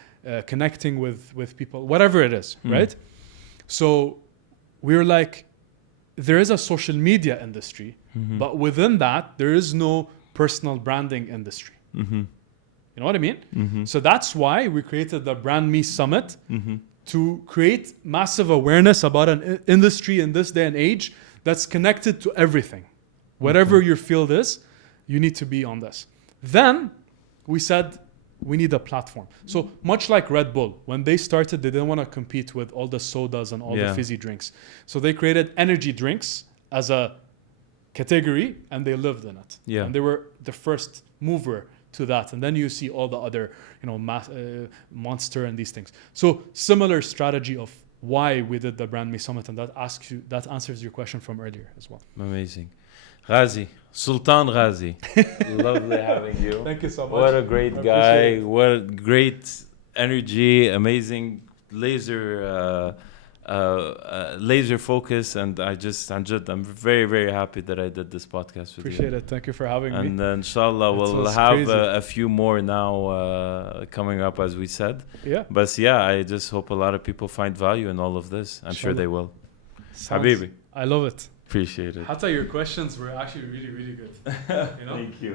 connecting with people, whatever it is, right? So we're like, there is a social media industry, but within that, there is no personal branding industry. You know what I mean? So that's why we created the Brand Me Summit to create massive awareness about an industry in this day and age that's connected to everything. Whatever your field is, you need to be on this. Then we said we need a platform. So much like Red Bull, when they started, they didn't want to compete with all the sodas and all the fizzy drinks. So they created energy drinks as a category and they lived in it. Yeah. And they were the first mover to that. And then you see all the other, Monster and these things. So similar strategy of why we did the Brand Me Summit, and that answers your question from earlier as well. Amazing. Ghazi, Sultan Ghazi. Lovely having you. Thank you so much. What a great guy. What great energy, amazing laser focus, and I'm very, very happy that I did this podcast with you. Appreciate it. Thank you for having me. And inshallah, we'll have a few more now coming up, as we said. Yeah. But yeah, I just hope a lot of people find value in all of this. I'm sure they will. Habibi. I love it. Appreciate it. Hatta, your questions were actually really, really good. Thank you.